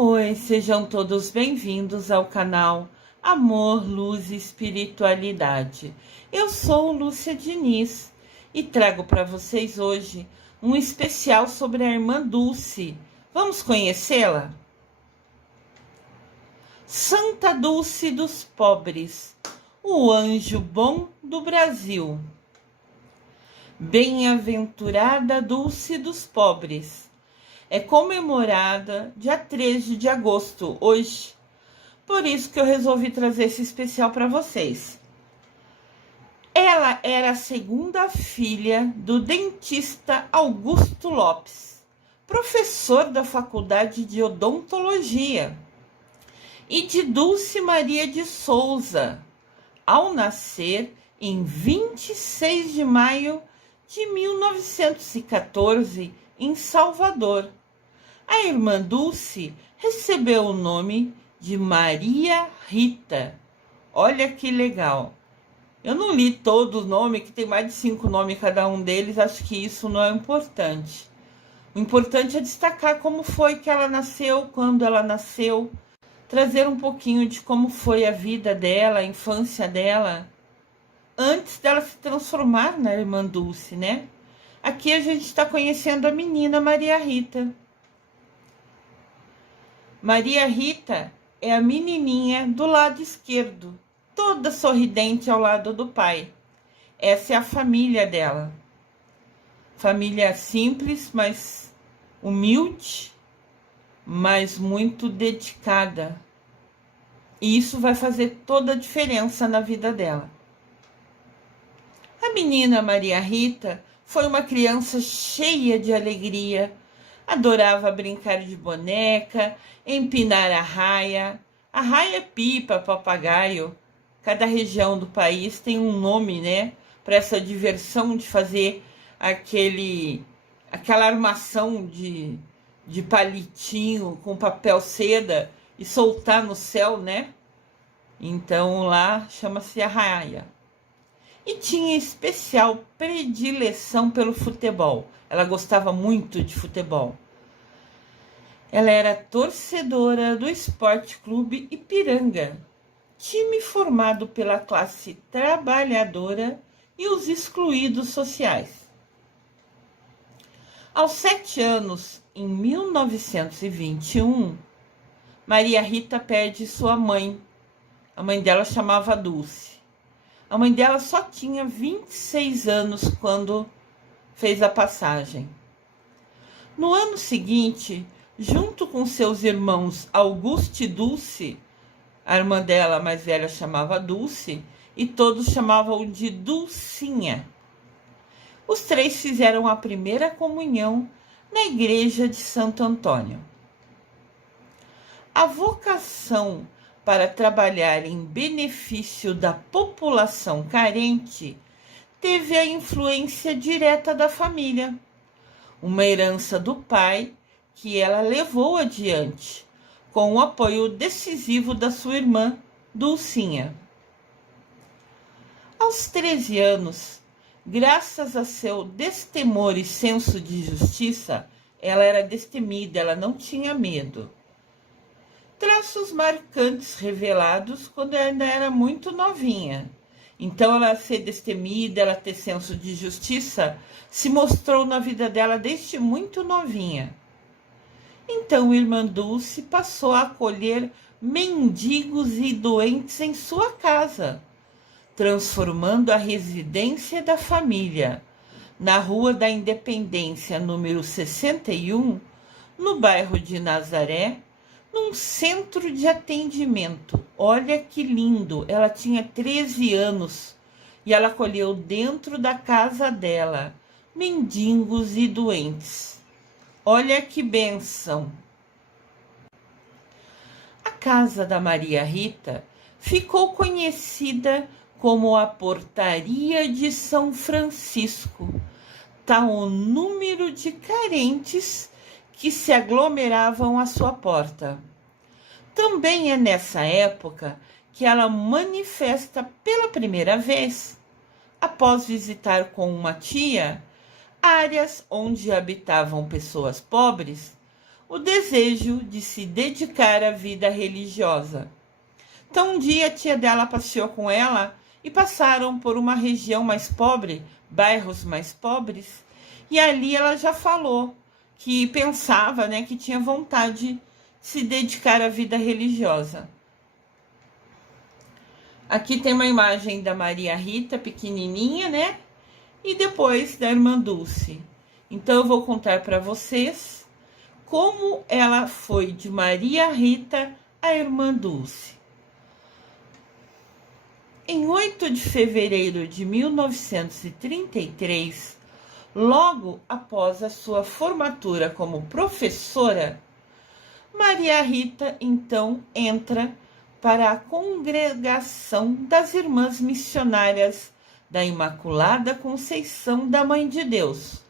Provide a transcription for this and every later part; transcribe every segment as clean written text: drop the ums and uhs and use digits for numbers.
Oi, sejam todos bem-vindos ao canal Amor, Luz e Espiritualidade. Eu sou Lúcia Diniz e trago para vocês hoje um especial sobre a irmã Dulce. Vamos conhecê-la? Santa Dulce dos Pobres, o anjo bom do Brasil. Bem-aventurada Dulce dos Pobres. É comemorada dia 13 de agosto, hoje. Por isso que eu resolvi trazer esse especial para vocês. Ela era a segunda filha do dentista Augusto Lopes, professor da Faculdade de Odontologia, e de Dulce Maria de Souza, ao nascer em 26 de maio de 1914, em Salvador. A irmã Dulce recebeu o nome de Maria Rita. Olha que legal. Eu não li todo o nome, que tem mais de 5 nomes cada um deles. Acho que isso não é importante. O importante é destacar como foi que ela nasceu, quando ela nasceu. Trazer um pouquinho de como foi a vida dela, a infância dela, antes dela se transformar na irmã Dulce, né? Aqui a gente está conhecendo a menina Maria Rita. Maria Rita é a menininha do lado esquerdo, toda sorridente ao lado do pai. Essa é a família dela. Família simples, mas humilde, mas muito dedicada. E isso vai fazer toda a diferença na vida dela. A menina Maria Rita foi uma criança cheia de alegria. Adorava brincar de boneca, empinar a raia. A raia é pipa, papagaio. Cada região do país tem um nome, né? Para essa diversão de fazer aquela armação de palitinho com papel seda e soltar no céu, né? Então lá chama-se a raia. E tinha especial predileção pelo futebol. Ela gostava muito de futebol. Ela era torcedora do Esporte Clube Ipiranga, time formado pela classe trabalhadora e os excluídos sociais. Aos 7 anos, em 1921, Maria Rita perde sua mãe. A mãe dela chamava Dulce. A mãe dela só tinha 26 anos quando fez a passagem. No ano seguinte, junto com seus irmãos Augusto e Dulce, a irmã dela mais velha chamava Dulce, e todos chamavam de Dulcinha. Os 3 fizeram a primeira comunhão na igreja de Santo Antônio. A vocação para trabalhar em benefício da população carente teve a influência direta da família, uma herança do pai que ela levou adiante, com o apoio decisivo da sua irmã, Dulcinha. Aos 13 anos, graças a seu destemor e senso de justiça, ela era destemida, ela não tinha medo. Traços marcantes revelados quando ela ainda era muito novinha. Então, ela ser destemida, ela ter senso de justiça, se mostrou na vida dela desde muito novinha. Então, irmã Dulce passou a acolher mendigos e doentes em sua casa, transformando a residência da família na Rua da Independência, número 61, no bairro de Nazaré, num centro de atendimento. Olha que lindo! Ela tinha 13 anos e ela acolheu dentro da casa dela mendigos e doentes. Olha que bênção! A casa da Maria Rita ficou conhecida como a Portaria de São Francisco, tal o número de carentes que se aglomeravam à sua porta. Também é nessa época que ela manifesta pela primeira vez, após visitar com uma tia áreas onde habitavam pessoas pobres, o desejo de se dedicar à vida religiosa. Então, um dia a tia dela passeou com ela e passaram por uma região mais pobre, bairros mais pobres, e ali ela já falou que pensava, né, que tinha vontade de se dedicar à vida religiosa. Aqui tem uma imagem da Maria Rita, pequenininha, né? E depois da irmã Dulce. Então, eu vou contar para vocês como ela foi de Maria Rita à irmã Dulce. Em 8 de fevereiro de 1933, logo após a sua formatura como professora, Maria Rita então entra para a congregação das Irmãs Missionárias da Imaculada Conceição da Mãe de Deus,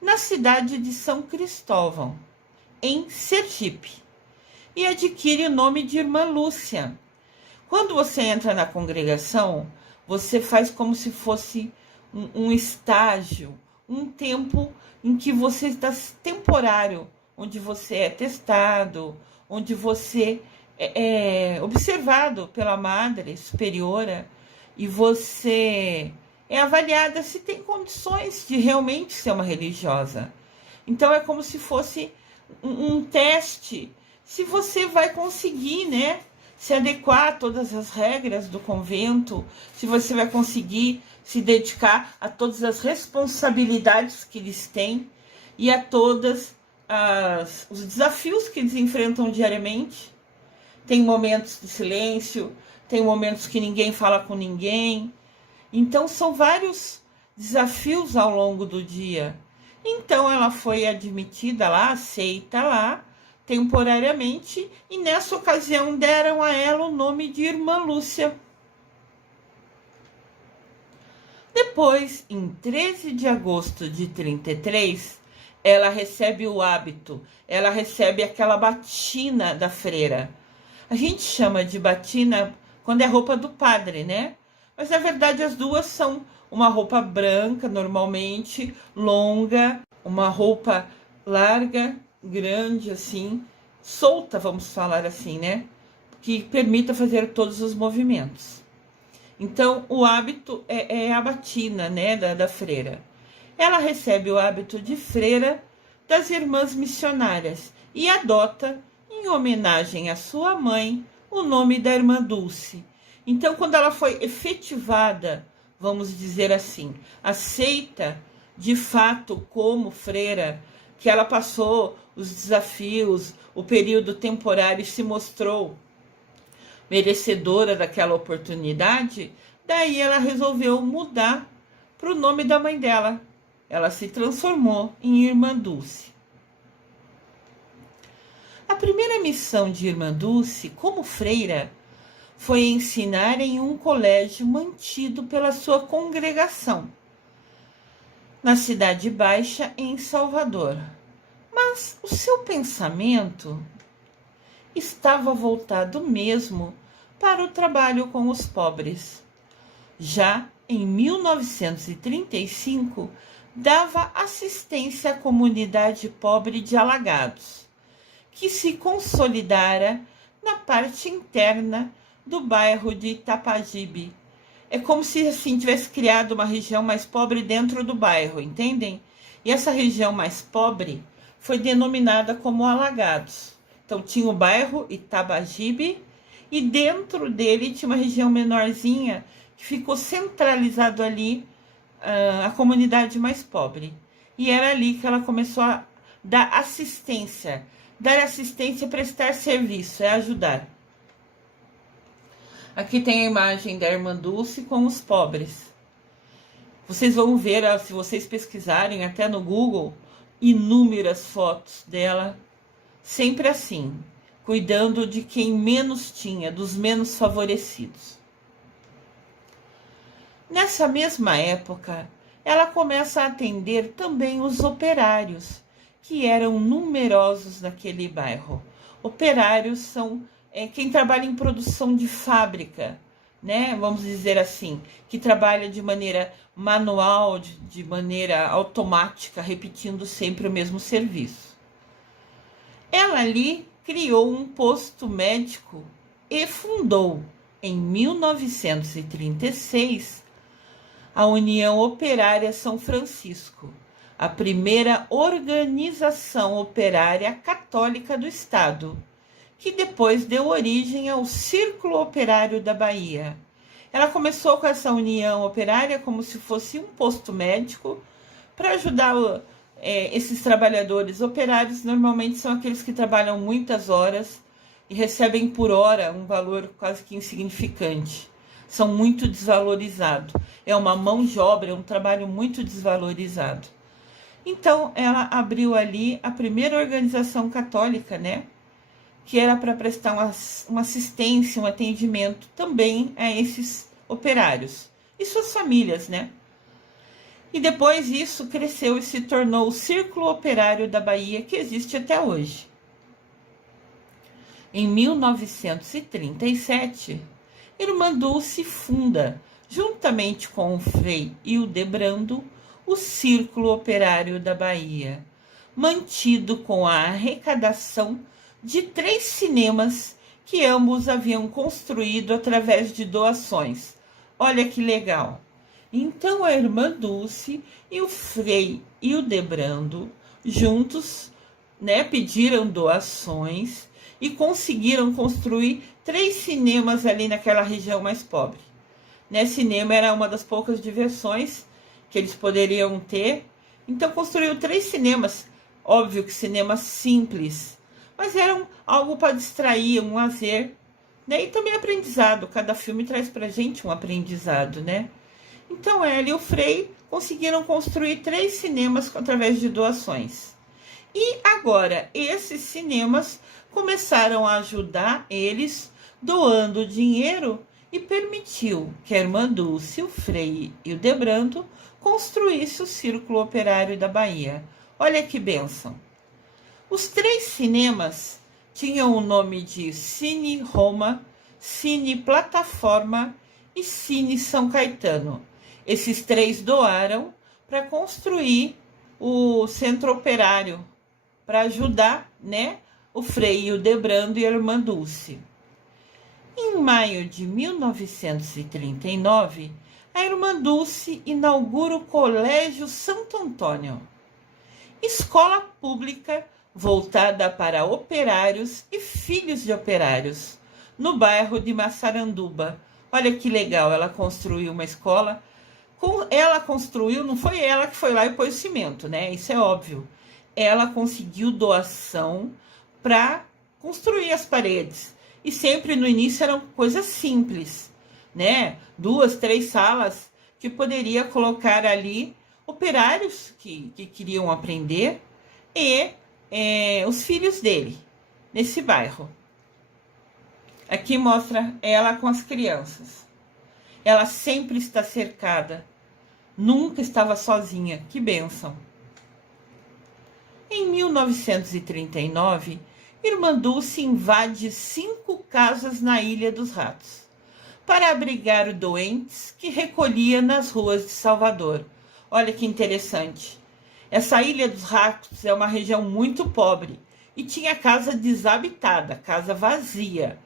na cidade de São Cristóvão, em Sergipe, e adquire o nome de Irmã Lúcia. Quando você entra na congregação, você faz como se fosse um estágio, um tempo em que você está temporário, onde você é testado, onde você é observado pela Madre Superiora e você é avaliada se tem condições de realmente ser uma religiosa. Então, é como se fosse um teste, se você vai conseguir, né, se adequar a todas as regras do convento, se você vai conseguir se dedicar a todas as responsabilidades que eles têm e a todos os desafios que eles enfrentam diariamente. Tem momentos de silêncio, tem momentos que ninguém fala com ninguém. Então, são vários desafios ao longo do dia. Então, ela foi admitida lá, aceita lá, temporariamente, e nessa ocasião deram a ela o nome de Irmã Lúcia. Depois, em 13 de agosto de 33, ela recebe o hábito, ela recebe aquela batina da freira. A gente chama de batina quando é roupa do padre, né? Mas, na verdade, as duas são uma roupa branca, normalmente, longa, uma roupa larga, grande, assim, solta, vamos falar assim, né? Que permita fazer todos os movimentos. Então, o hábito é a batina, né, da freira. Ela recebe o hábito de freira das Irmãs Missionárias e adota, em homenagem à sua mãe, o nome da Irmã Dulce. Então, quando ela foi efetivada, vamos dizer assim, aceita de fato como freira, que ela passou os desafios, o período temporário e se mostrou merecedora daquela oportunidade, daí ela resolveu mudar para o nome da mãe dela. Ela se transformou em Irmã Dulce. A primeira missão de Irmã Dulce, como freira, foi ensinar em um colégio mantido pela sua congregação, na Cidade Baixa, em Salvador. Mas o seu pensamento estava voltado mesmo para o trabalho com os pobres. Já em 1935, dava assistência à comunidade pobre de Alagados, que se consolidara na parte interna do bairro de Itapajibe. É como se assim tivesse criado uma região mais pobre dentro do bairro, entendem? E essa região mais pobre foi denominada como Alagados. Então tinha o bairro Itapajibe e dentro dele tinha uma região menorzinha que ficou centralizado ali a comunidade mais pobre. E era ali que ela começou a dar assistência. Dar assistência é prestar serviço, é ajudar. Aqui tem a imagem da Irmã Dulce com os pobres. Vocês vão ver, se vocês pesquisarem até no Google, inúmeras fotos dela, sempre assim, cuidando de quem menos tinha, dos menos favorecidos. Nessa mesma época, ela começa a atender também os operários, que eram numerosos naquele bairro. Operários são quem trabalha em produção de fábrica, né? Vamos dizer assim, que trabalha de maneira manual, de maneira automática, repetindo sempre o mesmo serviço. Ela ali criou um posto médico e fundou, em 1936, a União Operária São Francisco, a primeira organização operária católica do Estado, que depois deu origem ao Círculo Operário da Bahia. Ela começou com essa união operária como se fosse um posto médico para ajudar esses trabalhadores operários. Normalmente são aqueles que trabalham muitas horas e recebem por hora um valor quase que insignificante. São muito desvalorizados. É uma mão de obra, é um trabalho muito desvalorizado. Então, ela abriu ali a primeira organização católica, né? Que era para prestar uma assistência, um atendimento também a esses operários e suas famílias, né? E depois isso cresceu e se tornou o Círculo Operário da Bahia, que existe até hoje. Em 1937, Irmã Dulce funda, juntamente com o Frei Hildebrando, o Círculo Operário da Bahia, mantido com a arrecadação de 3 cinemas que ambos haviam construído através de doações. Olha que legal! Então a Irmã Dulce e o Frei Hildebrando, juntos, né, pediram doações e conseguiram construir 3 cinemas ali naquela região mais pobre. Né, cinema era uma das poucas diversões que eles poderiam ter. Então construiu 3 cinemas. Óbvio que cinemas simples, mas eram algo para distrair, um lazer, né? E também aprendizado. Cada filme traz pra gente um aprendizado, né? Então ela e o Frei conseguiram construir 3 cinemas através de doações. E agora esses cinemas começaram a ajudar eles doando dinheiro e permitiu que a Irmã Dulce, o Frei e o Hildebrando construísse o Círculo Operário da Bahia. Olha que bênção! Os 3 cinemas tinham o nome de Cine Roma, Cine Plataforma e Cine São Caetano. Esses 3 doaram para construir o Centro Operário, para ajudar, né, o Frei Hildebrando e a Irmã Dulce. Em maio de 1939, a Irmã Dulce inaugura o Colégio Santo Antônio, escola pública voltada para operários e filhos de operários, no bairro de Massaranduba. Olha que legal, ela construiu uma escola. Ela construiu, não foi ela que foi lá e pôs cimento, né? Isso é óbvio. Ela conseguiu doação para construir as paredes. E sempre no início eram coisas simples, né? 2, 3 salas que poderia colocar ali operários que queriam aprender e os filhos dele, nesse bairro. Aqui mostra ela com as crianças. Ela sempre está cercada, nunca estava sozinha. Que bênção! Em 1939, Irmã Dulce invade 5 casas na Ilha dos Ratos para abrigar doentes que recolhia nas ruas de Salvador. Olha que interessante. Essa Ilha dos Ratos é uma região muito pobre e tinha casa desabitada, casa vazia.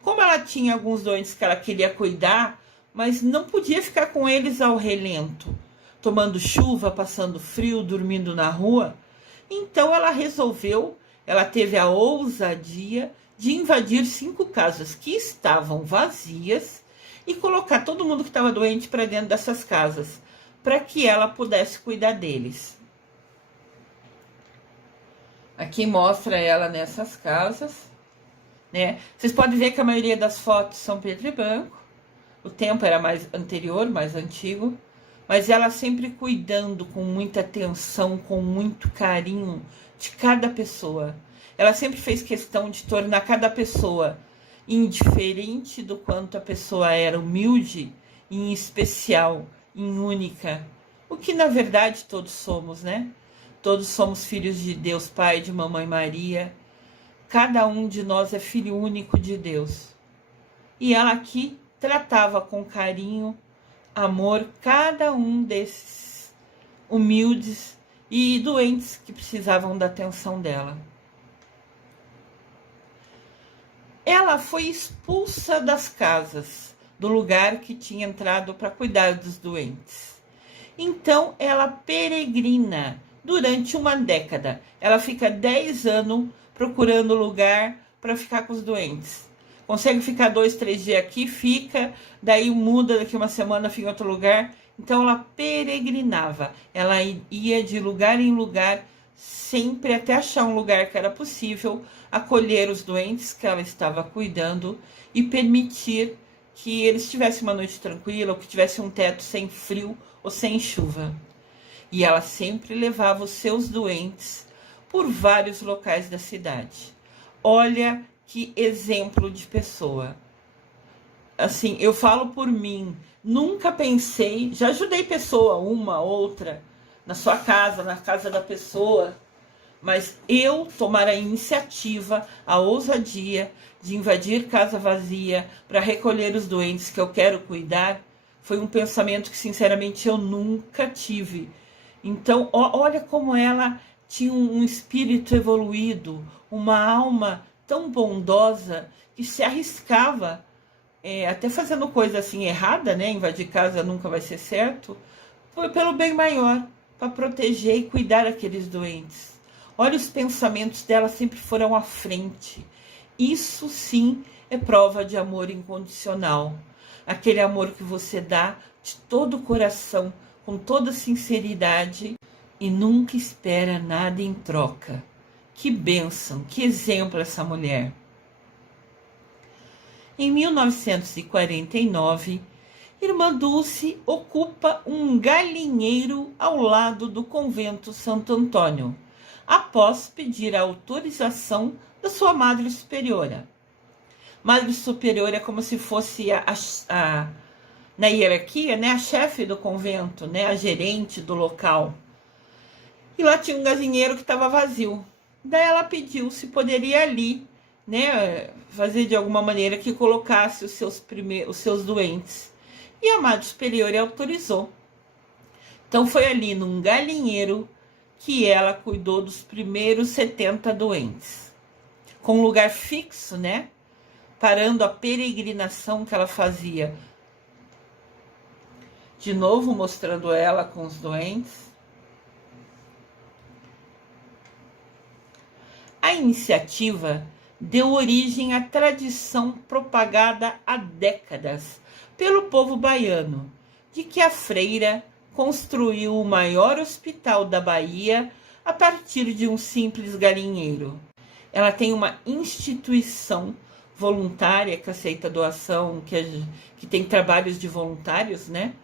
Como ela tinha alguns doentes que ela queria cuidar, mas não podia ficar com eles ao relento, tomando chuva, passando frio, dormindo na rua, então ela teve a ousadia de invadir 5 casas que estavam vazias e colocar todo mundo que estava doente para dentro dessas casas, para que ela pudesse cuidar deles. Aqui mostra ela nessas casas, né? Vocês podem ver que a maioria das fotos são preto e branco. O tempo era mais anterior, mais antigo. Mas ela sempre cuidando com muita atenção, com muito carinho de cada pessoa. Ela sempre fez questão de tornar cada pessoa, indiferente do quanto a pessoa era humilde, em especial, em única. O que na verdade todos somos, né? Todos somos filhos de Deus Pai, de Mamãe Maria. Cada um de nós é filho único de Deus. E ela aqui tratava com carinho, amor, cada um desses humildes e doentes que precisavam da atenção dela. ela foi expulsa das casas, do lugar que tinha entrado para cuidar dos doentes. Então, ela peregrina durante uma década. Ela fica 10 anos procurando lugar para ficar com os doentes. Consegue ficar 2, 3 dias aqui, fica, daí muda, daqui uma semana fica em outro lugar. Então, ela peregrinava. Ela ia de lugar em lugar, sempre até achar um lugar que era possível acolher os doentes que ela estava cuidando e permitir que eles tivessem uma noite tranquila, ou que tivessem um teto sem frio ou sem chuva. E ela sempre levava os seus doentes por vários locais da cidade. Olha que exemplo de pessoa. Assim, eu falo por mim, nunca pensei, já ajudei pessoa, uma, outra, na sua casa, na casa da pessoa, mas eu tomar a iniciativa, a ousadia de invadir casa vazia para recolher os doentes que eu quero cuidar, foi um pensamento que sinceramente eu nunca tive. Então, olha como ela tinha um espírito evoluído, uma alma tão bondosa que se arriscava, até fazendo coisa assim errada, né? Invadir casa nunca vai ser certo, foi pelo bem maior, para proteger e cuidar daqueles doentes. Olha, os pensamentos dela sempre foram à frente. Isso sim é prova de amor incondicional. Aquele amor que você dá de todo o coração, com toda sinceridade e nunca espera nada em troca. Que bênção, que exemplo essa mulher. Em 1949, Irmã Dulce ocupa um galinheiro ao lado do convento Santo Antônio, após pedir a autorização da sua Madre Superiora. Madre Superiora é como se fosse na hierarquia, né, a chefe do convento, né, a gerente do local. E lá tinha um galinheiro que estava vazio. Daí ela pediu se poderia ali, né, fazer de alguma maneira que colocasse os seus doentes. E a Madre Superiora autorizou. Então foi ali num galinheiro que ela cuidou dos primeiros 70 doentes. Com um lugar fixo, né? Parando a peregrinação que ela fazia. De novo mostrando ela com os doentes. A iniciativa deu origem à tradição propagada há décadas pelo povo baiano, de que a freira construiu o maior hospital da Bahia a partir de um simples galinheiro. Ela tem uma instituição voluntária que aceita doação, que tem trabalhos de voluntários, né?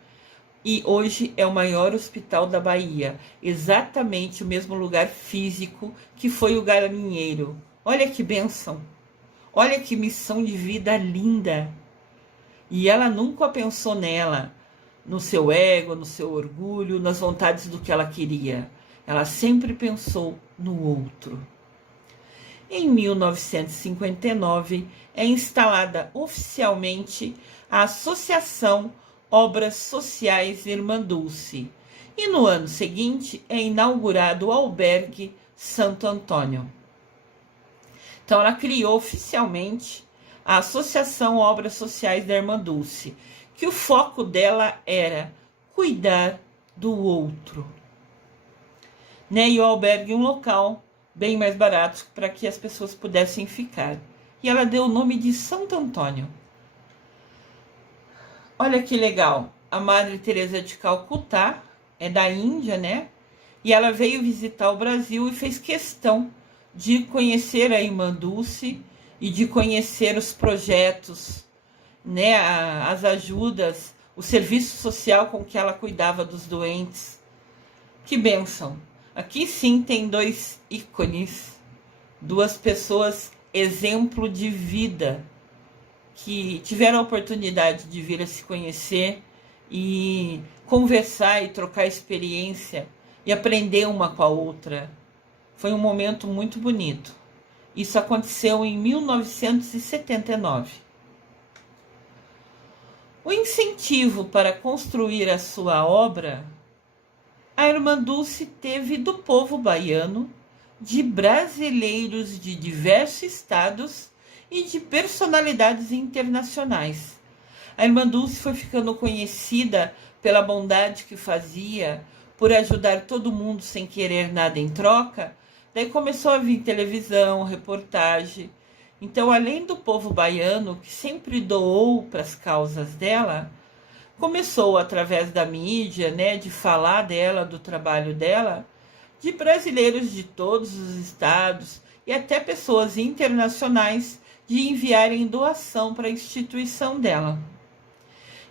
E hoje é o maior hospital da Bahia, exatamente o mesmo lugar físico que foi o galinheiro. Olha que bênção, olha que missão de vida linda. E ela nunca pensou nela, no seu ego, no seu orgulho, nas vontades do que ela queria. Ela sempre pensou no outro. Em 1959, é instalada oficialmente a Associação Obras Sociais Irmã Dulce. E no ano seguinte é inaugurado o Albergue Santo Antônio. Então ela criou oficialmente a Associação Obras Sociais da Irmã Dulce, que o foco dela era cuidar do outro. Né? E o albergue um local bem mais barato para que as pessoas pudessem ficar. E ela deu o nome de Santo Antônio. Olha que legal, a Madre Teresa de Calcutá é da Índia, né? E ela veio visitar o Brasil e fez questão de conhecer a Irmã Dulce e de conhecer os projetos, né? As ajudas, o serviço social com que ela cuidava dos doentes. Que bênção! Aqui sim tem dois ícones, duas pessoas exemplo de vida, que tiveram a oportunidade de vir a se conhecer e conversar e trocar experiência e aprender uma com a outra. Foi um momento muito bonito. Isso aconteceu em 1979. O incentivo para construir a sua obra, a Irmã Dulce teve do povo baiano, de brasileiros de diversos estados e de personalidades internacionais. A irmã Dulce foi ficando conhecida pela bondade que fazia, por ajudar todo mundo sem querer nada em troca. Daí começou a vir televisão, reportagem. Então, além do povo baiano, que sempre doou para as causas dela, começou através da mídia, né, de falar dela, do trabalho dela, de brasileiros de todos os estados e até pessoas internacionais de enviarem doação para a instituição dela.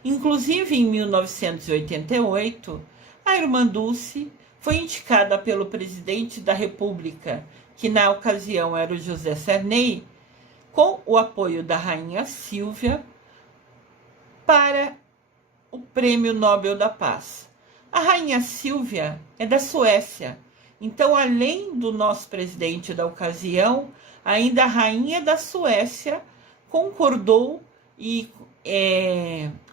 Inclusive, em 1988, a irmã Dulce foi indicada pelo presidente da República, que na ocasião era o José Sarney, com o apoio da rainha Silvia, para o Prêmio Nobel da Paz. A rainha Silvia é da Suécia, então, além do nosso presidente da ocasião, ainda a rainha da Suécia concordou e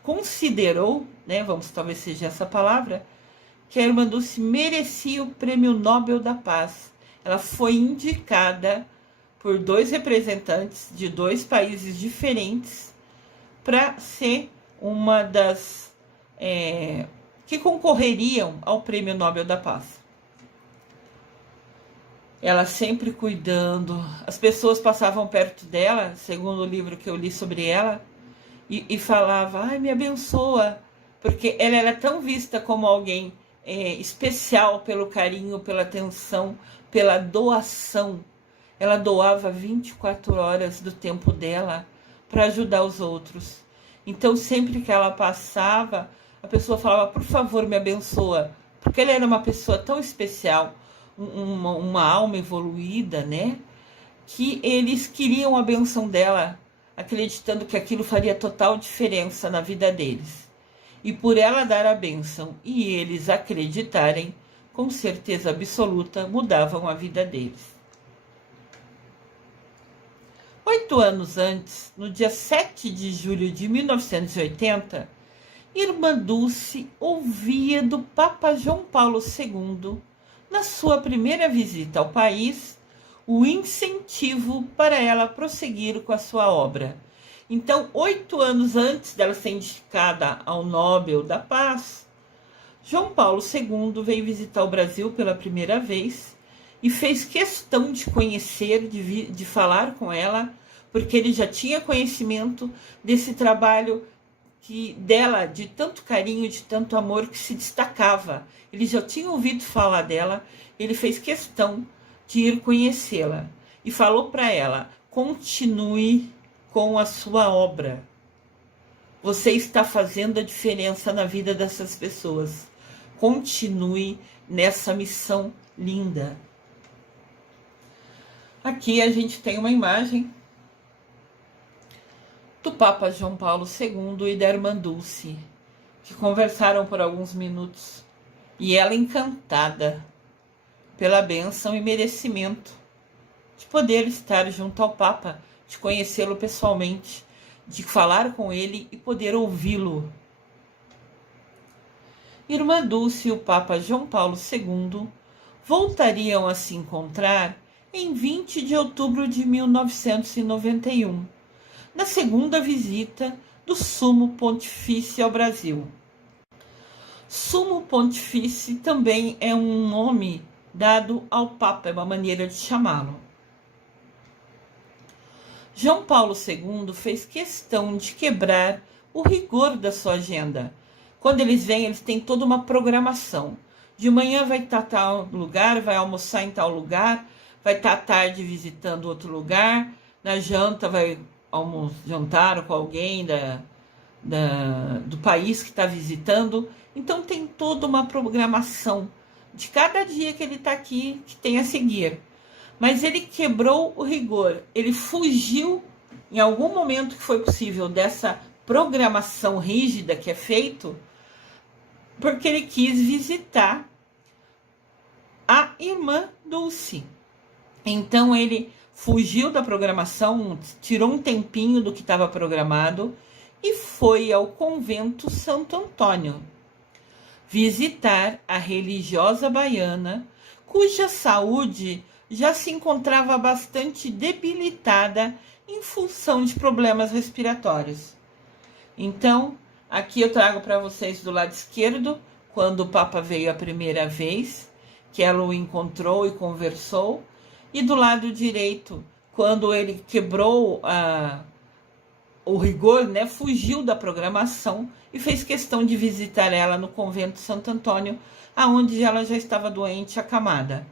considerou, né, vamos, talvez seja essa palavra, que a irmã Dulce merecia o Prêmio Nobel da Paz. Ela foi indicada por 2 representantes de 2 países diferentes para ser uma das que concorreriam ao Prêmio Nobel da Paz. Ela sempre cuidando, as pessoas passavam perto dela, segundo o livro que eu li sobre ela, e falava, ai, me abençoa, porque ela era tão vista como alguém especial pelo carinho, pela atenção, pela doação. Ela doava 24 horas do tempo dela para ajudar os outros. Então, sempre que ela passava, a pessoa falava, por favor, me abençoa, porque ela era uma pessoa tão especial, uma alma evoluída, né? Que eles queriam a benção dela, acreditando que aquilo faria total diferença na vida deles. E por ela dar a bênção e eles acreditarem, com certeza absoluta, mudavam a vida deles. 8 anos antes, no dia 7 de julho de 1980, irmã Dulce ouvia do Papa João Paulo II, na sua primeira visita ao país, o incentivo para ela prosseguir com a sua obra. Então, 8 anos antes dela ser indicada ao Nobel da Paz, João Paulo II veio visitar o Brasil pela primeira vez e fez questão de conhecer, de falar com ela, porque ele já tinha conhecimento desse trabalho dela, de tanto carinho, de tanto amor, que se destacava. Ele já tinha ouvido falar dela, ele fez questão de ir conhecê-la e falou para ela, continue com a sua obra. Você está fazendo a diferença na vida dessas pessoas. Continue nessa missão linda. Aqui a gente tem uma imagem do Papa João Paulo II e da irmã Dulce, que conversaram por alguns minutos, e ela encantada pela bênção e merecimento de poder estar junto ao Papa, de conhecê-lo pessoalmente, de falar com ele e poder ouvi-lo. Irmã Dulce e o Papa João Paulo II voltariam a se encontrar em 20 de outubro de 1991, na segunda visita do Sumo Pontifício ao Brasil. Sumo Pontifício também é um nome dado ao Papa, é uma maneira de chamá-lo. João Paulo II fez questão de quebrar o rigor da sua agenda. Quando eles vêm, eles têm toda uma programação. De manhã vai estar em tal lugar, vai almoçar em tal lugar, vai estar à tarde visitando outro lugar, na janta vai jantar com alguém do país que está visitando. Então tem toda uma programação de cada dia que ele está aqui, que tem a seguir. Mas ele quebrou o rigor, ele fugiu em algum momento que foi possível dessa programação rígida que é feito, porque ele quis visitar a irmã Dulce. Então ele fugiu da programação, tirou um tempinho do que estava programado e foi ao convento Santo Antônio visitar a religiosa baiana, cuja saúde já se encontrava bastante debilitada em função de problemas respiratórios. Então, aqui eu trago para vocês do lado esquerdo, quando o Papa veio a primeira vez, que ela o encontrou e conversou, e do lado direito, quando ele quebrou o rigor, né, fugiu da programação e fez questão de visitar ela no convento Santo Antônio, aonde ela já estava doente, acamada.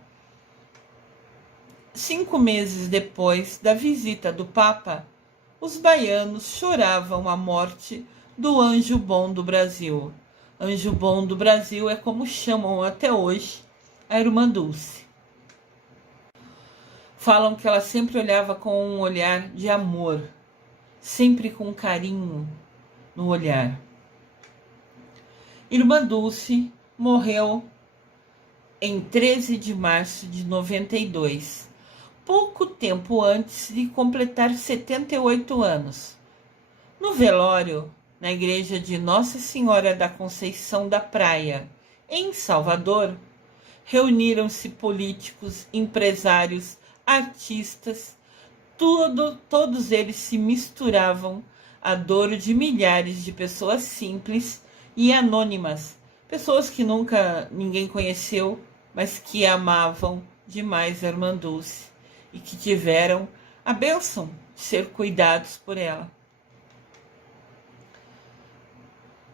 5 meses depois da visita do Papa, os baianos choravam a morte do Anjo Bom do Brasil. Anjo Bom do Brasil é como chamam até hoje a irmã Dulce. Falam que ela sempre olhava com um olhar de amor, sempre com carinho no olhar. Irmã Dulce morreu em 13 de março de 92, pouco tempo antes de completar 78 anos. No velório, na igreja de Nossa Senhora da Conceição da Praia, em Salvador, reuniram-se políticos, empresários, artistas, todos eles se misturavam à dor de milhares de pessoas simples e anônimas, pessoas que nunca ninguém conheceu, mas que amavam demais a irmã Dulce e que tiveram a bênção de ser cuidados por ela.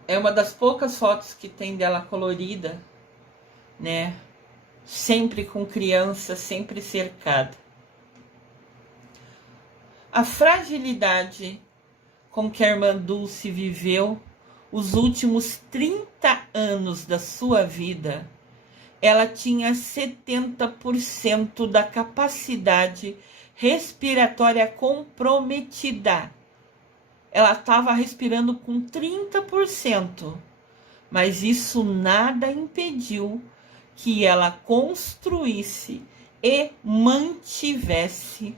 É uma das poucas fotos que tem dela colorida, né? Sempre com criança, sempre cercada. A fragilidade com que a irmã Dulce viveu os últimos 30 anos da sua vida, ela tinha 70% da capacidade respiratória comprometida. Ela estava respirando com 30%, mas isso nada impediu que ela construísse e mantivesse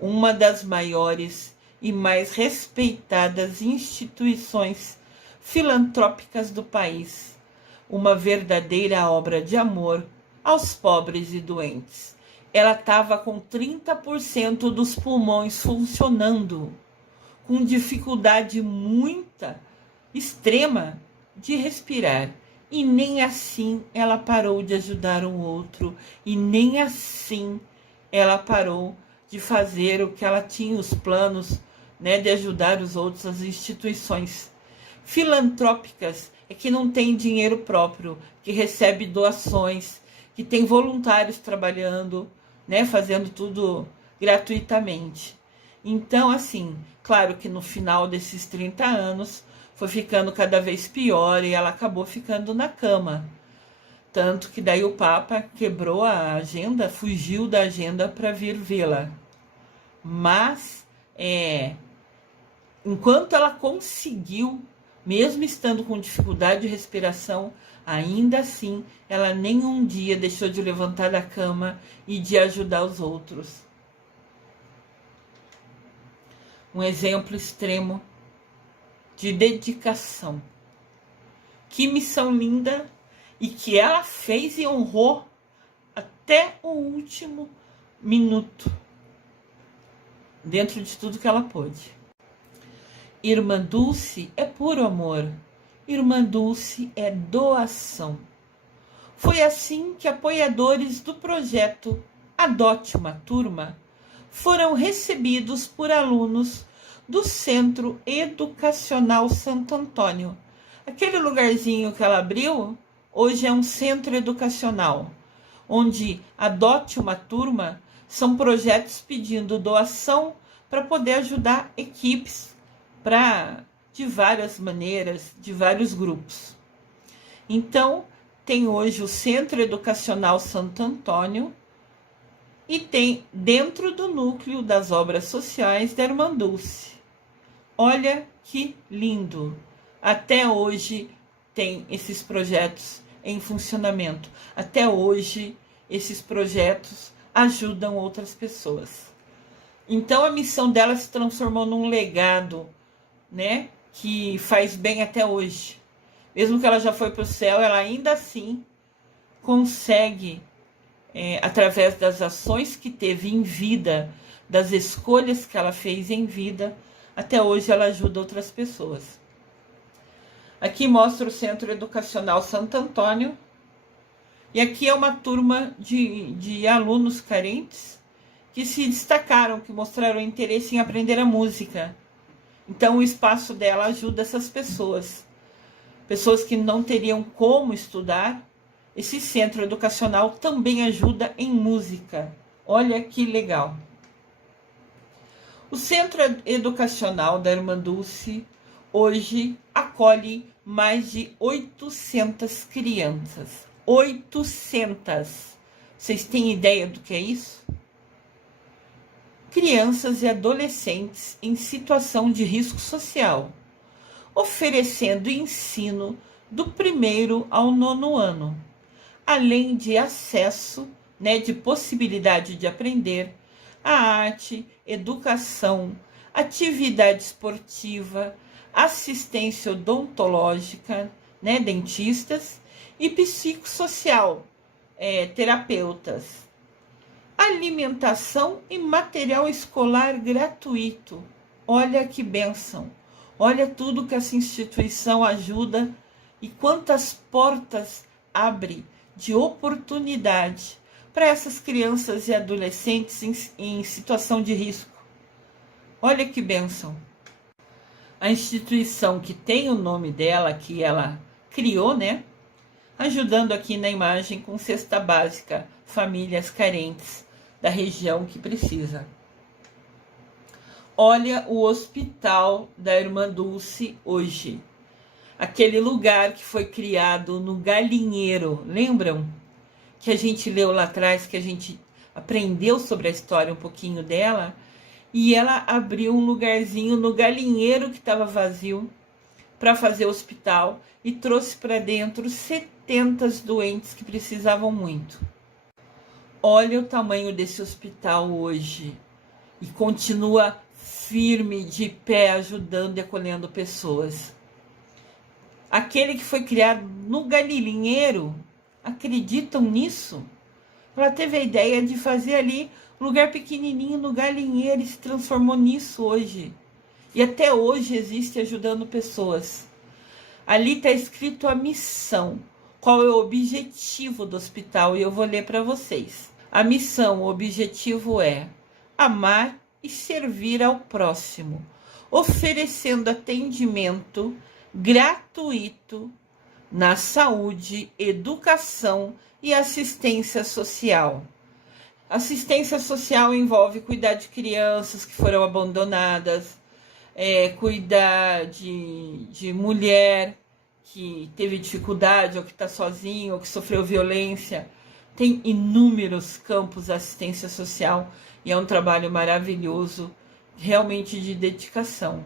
uma das maiores e mais respeitadas instituições filantrópicas do país, uma verdadeira obra de amor aos pobres e doentes. Ela estava com 30% dos pulmões funcionando, com dificuldade muita, extrema, de respirar. E nem assim ela parou de ajudar um outro, e nem assim ela parou de fazer o que ela tinha os planos, né, de ajudar os outros, as instituições filantrópicas, é que não tem dinheiro próprio, que recebe doações, que tem voluntários trabalhando, né, fazendo tudo gratuitamente. Então, assim, claro que no final desses 30 anos foi ficando cada vez pior e ela acabou ficando na cama. Tanto que daí o Papa quebrou a agenda, fugiu da agenda para vir vê-la. Mas, enquanto ela conseguiu, mesmo estando com dificuldade de respiração, ainda assim, ela nem um dia deixou de levantar da cama e de ajudar os outros. Um exemplo extremo de dedicação. Que missão linda! E que ela fez e honrou até o último minuto, dentro de tudo que ela pôde. Irmã Dulce é puro amor. Irmã Dulce é doação. Foi assim que apoiadores do projeto Adote uma Turma foram recebidos por alunos do Centro Educacional Santo Antônio. Aquele lugarzinho que ela abriu, hoje é um centro educacional, onde Adote uma Turma são projetos pedindo doação para poder ajudar equipes de várias maneiras, de vários grupos. Então, tem hoje o Centro Educacional Santo Antônio e tem dentro do núcleo das obras sociais da Irmã Dulce. Olha que lindo! Até hoje tem esses projetos em funcionamento. Até hoje, esses projetos ajudam outras pessoas. Então, a missão dela se transformou num legado, né, que faz bem até hoje. Mesmo que ela já foi para o céu, ela ainda assim consegue, através das ações que teve em vida, das escolhas que ela fez em vida. Até hoje ela ajuda outras pessoas. Aqui mostra o Centro Educacional Santo Antônio. E aqui é uma turma de alunos carentes que se destacaram, que mostraram interesse em aprender a música. Então o espaço dela ajuda essas pessoas. Pessoas que não teriam como estudar. Esse centro educacional também ajuda em música. Olha que legal. O Centro Educacional da Irmã Dulce hoje acolhe mais de 800 crianças. 800! Vocês têm ideia do que é isso? Crianças e adolescentes em situação de risco social, oferecendo ensino do 1º ao 9º ano, além de acesso, de possibilidade de aprender a arte, educação, atividade esportiva, assistência odontológica, dentistas e psicossocial, terapeutas, alimentação e material escolar gratuito. Olha que bênção! Olha tudo que essa instituição ajuda e quantas portas abre de oportunidade para essas crianças e adolescentes em situação de risco. Olha que bênção! A instituição que tem o nome dela, que ela criou, ajudando aqui na imagem com cesta básica, famílias carentes da região que precisa. Olha o hospital da Irmã Dulce hoje. Aquele lugar que foi criado no galinheiro, lembram? Que a gente leu lá atrás, que a gente aprendeu sobre a história um pouquinho dela. E ela abriu um lugarzinho no galinheiro que estava vazio para fazer hospital e trouxe para dentro 70 doentes que precisavam muito. Olha o tamanho desse hospital hoje e continua firme, de pé, ajudando e acolhendo pessoas. Aquele que foi criado no galinheiro, acreditam nisso? Ela teve a ideia de fazer ali um lugar pequenininho no galinheiro e se transformou nisso hoje. E até hoje existe ajudando pessoas. Ali está escrito a missão, qual é o objetivo do hospital, e eu vou ler para vocês. A missão, o objetivo é amar e servir ao próximo, oferecendo atendimento gratuito na saúde, educação e assistência social. Assistência social envolve cuidar de crianças que foram abandonadas, cuidar de mulher que teve dificuldade, ou que está sozinho, ou que sofreu violência. Tem inúmeros campos de assistência social e é um trabalho maravilhoso, realmente de dedicação.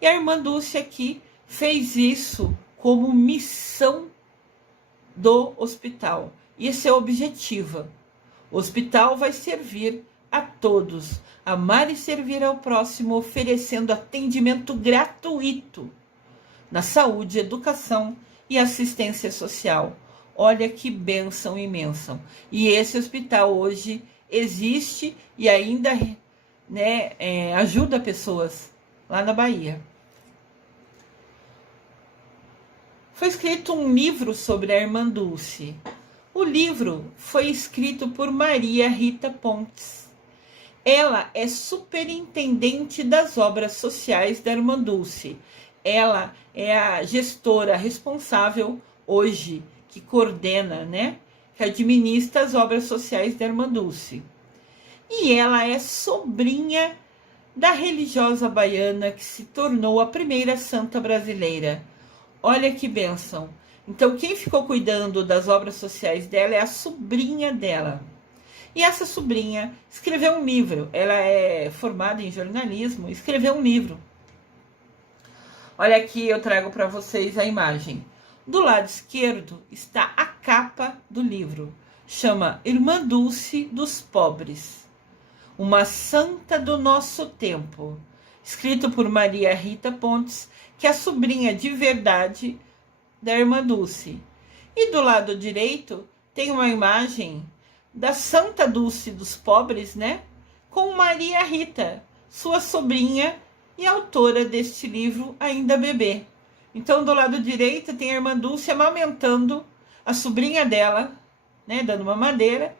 E a Irmã Dulce aqui fez isso como missão do hospital. E esse é o objetivo. O hospital vai servir a todos, amar e servir ao próximo, oferecendo atendimento gratuito na saúde, educação e assistência social. Olha que bênção imensa. E esse hospital hoje existe e ainda ajuda pessoas lá na Bahia. Foi escrito um livro sobre a Irmã Dulce. O livro foi escrito por Maria Rita Pontes. Ela é superintendente das obras sociais da Irmã Dulce. Ela é a gestora responsável hoje, que coordena, que administra as obras sociais da Irmã Dulce. E ela é sobrinha da religiosa baiana que se tornou a primeira santa brasileira. Olha que bênção. Então, quem ficou cuidando das obras sociais dela é a sobrinha dela. E essa sobrinha escreveu um livro. Ela é formada em jornalismo, escreveu um livro. Olha aqui, eu trago para vocês a imagem. Do lado esquerdo está a capa do livro. Chama Irmã Dulce dos Pobres. Uma santa do nosso tempo. Escrito por Maria Rita Pontes, que é a sobrinha de verdade da Irmã Dulce. E do lado direito tem uma imagem da Santa Dulce dos Pobres, com Maria Rita, sua sobrinha e autora deste livro ainda bebê. Então, do lado direito tem a irmã Dulce amamentando a sobrinha dela, né, dando mamadeira,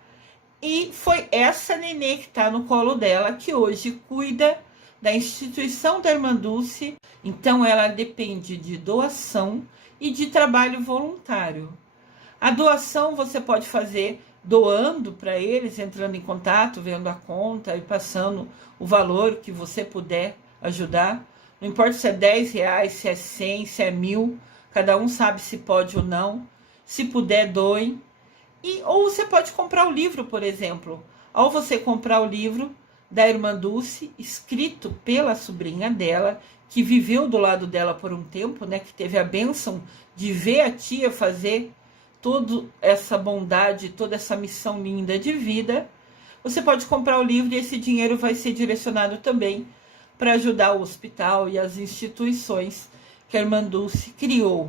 e foi essa nenê que está no colo dela que hoje cuida da instituição da irmã Dulce. Então, ela depende de doação e de trabalho voluntário. A doação você pode fazer doando para eles, entrando em contato, vendo a conta e passando o valor que você puder ajudar. Não importa se é R$10, se é 100, se é 1.000, cada um sabe se pode ou não. Se puder, doem. Ou você pode comprar o livro, por exemplo. Ao você comprar o livro da irmã Dulce, escrito pela sobrinha dela, que viveu do lado dela por um tempo, né, que teve a bênção de ver a tia fazer toda essa bondade, toda essa missão linda de vida, você pode comprar o livro e esse dinheiro vai ser direcionado também para ajudar o hospital e as instituições que a irmã Dulce criou.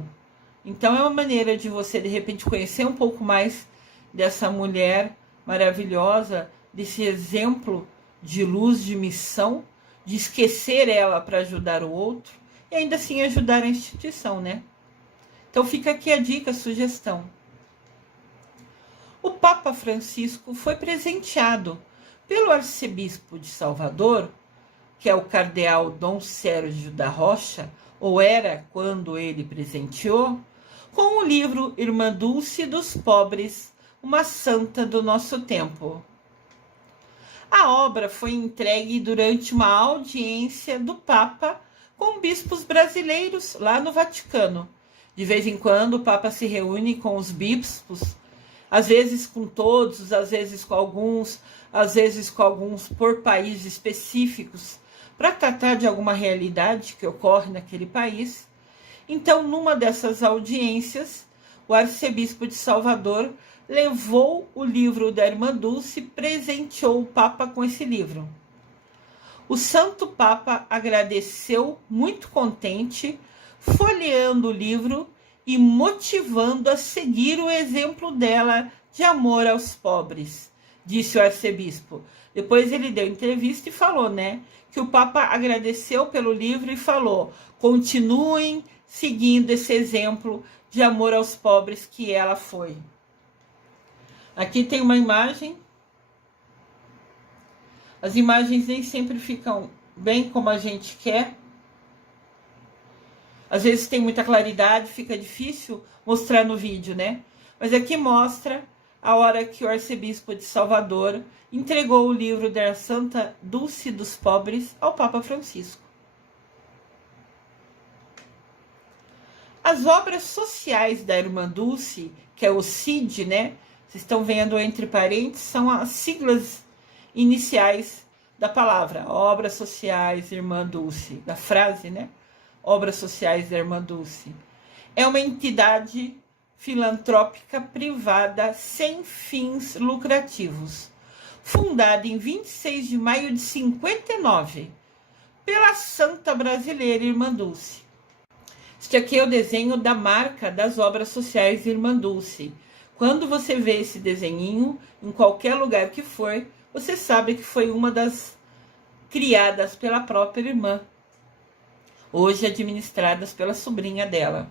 Então é uma maneira de você, de repente, conhecer um pouco mais dessa mulher maravilhosa, desse exemplo de luz, de missão, de esquecer ela para ajudar o outro e ainda assim ajudar a instituição, né? Então fica aqui a dica, a sugestão. O Papa Francisco foi presenteado pelo arcebispo de Salvador, que é o cardeal Dom Sérgio da Rocha, ou era quando ele presenteou, com o livro Irmã Dulce dos Pobres, uma santa do nosso tempo. A obra foi entregue durante uma audiência do Papa com bispos brasileiros lá no Vaticano. De vez em quando o Papa se reúne com os bispos, às vezes com todos, às vezes com alguns por países específicos, para tratar de alguma realidade que ocorre naquele país. Então, numa dessas audiências, o arcebispo de Salvador levou o livro da irmã Dulce e presenteou o Papa com esse livro. O Santo Papa agradeceu, muito contente, folheando o livro e motivando a seguir o exemplo dela de amor aos pobres, disse o arcebispo. Depois ele deu entrevista e falou, né, que o Papa agradeceu pelo livro e falou: continuem seguindo esse exemplo de amor aos pobres que ela foi. Aqui tem uma imagem. As imagens nem sempre ficam bem como a gente quer. Às vezes tem muita claridade, fica difícil mostrar no vídeo, né? Mas aqui mostra a hora que o arcebispo de Salvador entregou o livro da Santa Dulce dos Pobres ao Papa Francisco. As obras sociais da irmã Dulce, que é o CID, né? Vocês estão vendo entre parênteses, são as siglas iniciais da palavra. Obras sociais, irmã Dulce, da frase, né? Obras sociais da irmã Dulce. É uma entidade filantrópica privada sem fins lucrativos, fundada em 26 de maio de 59, pela santa brasileira Irmã Dulce. Este aqui é o desenho da marca das obras sociais de Irmã Dulce. Quando você vê esse desenhinho, em qualquer lugar que for, você sabe que foi uma das criadas pela própria irmã, hoje administradas pela sobrinha dela.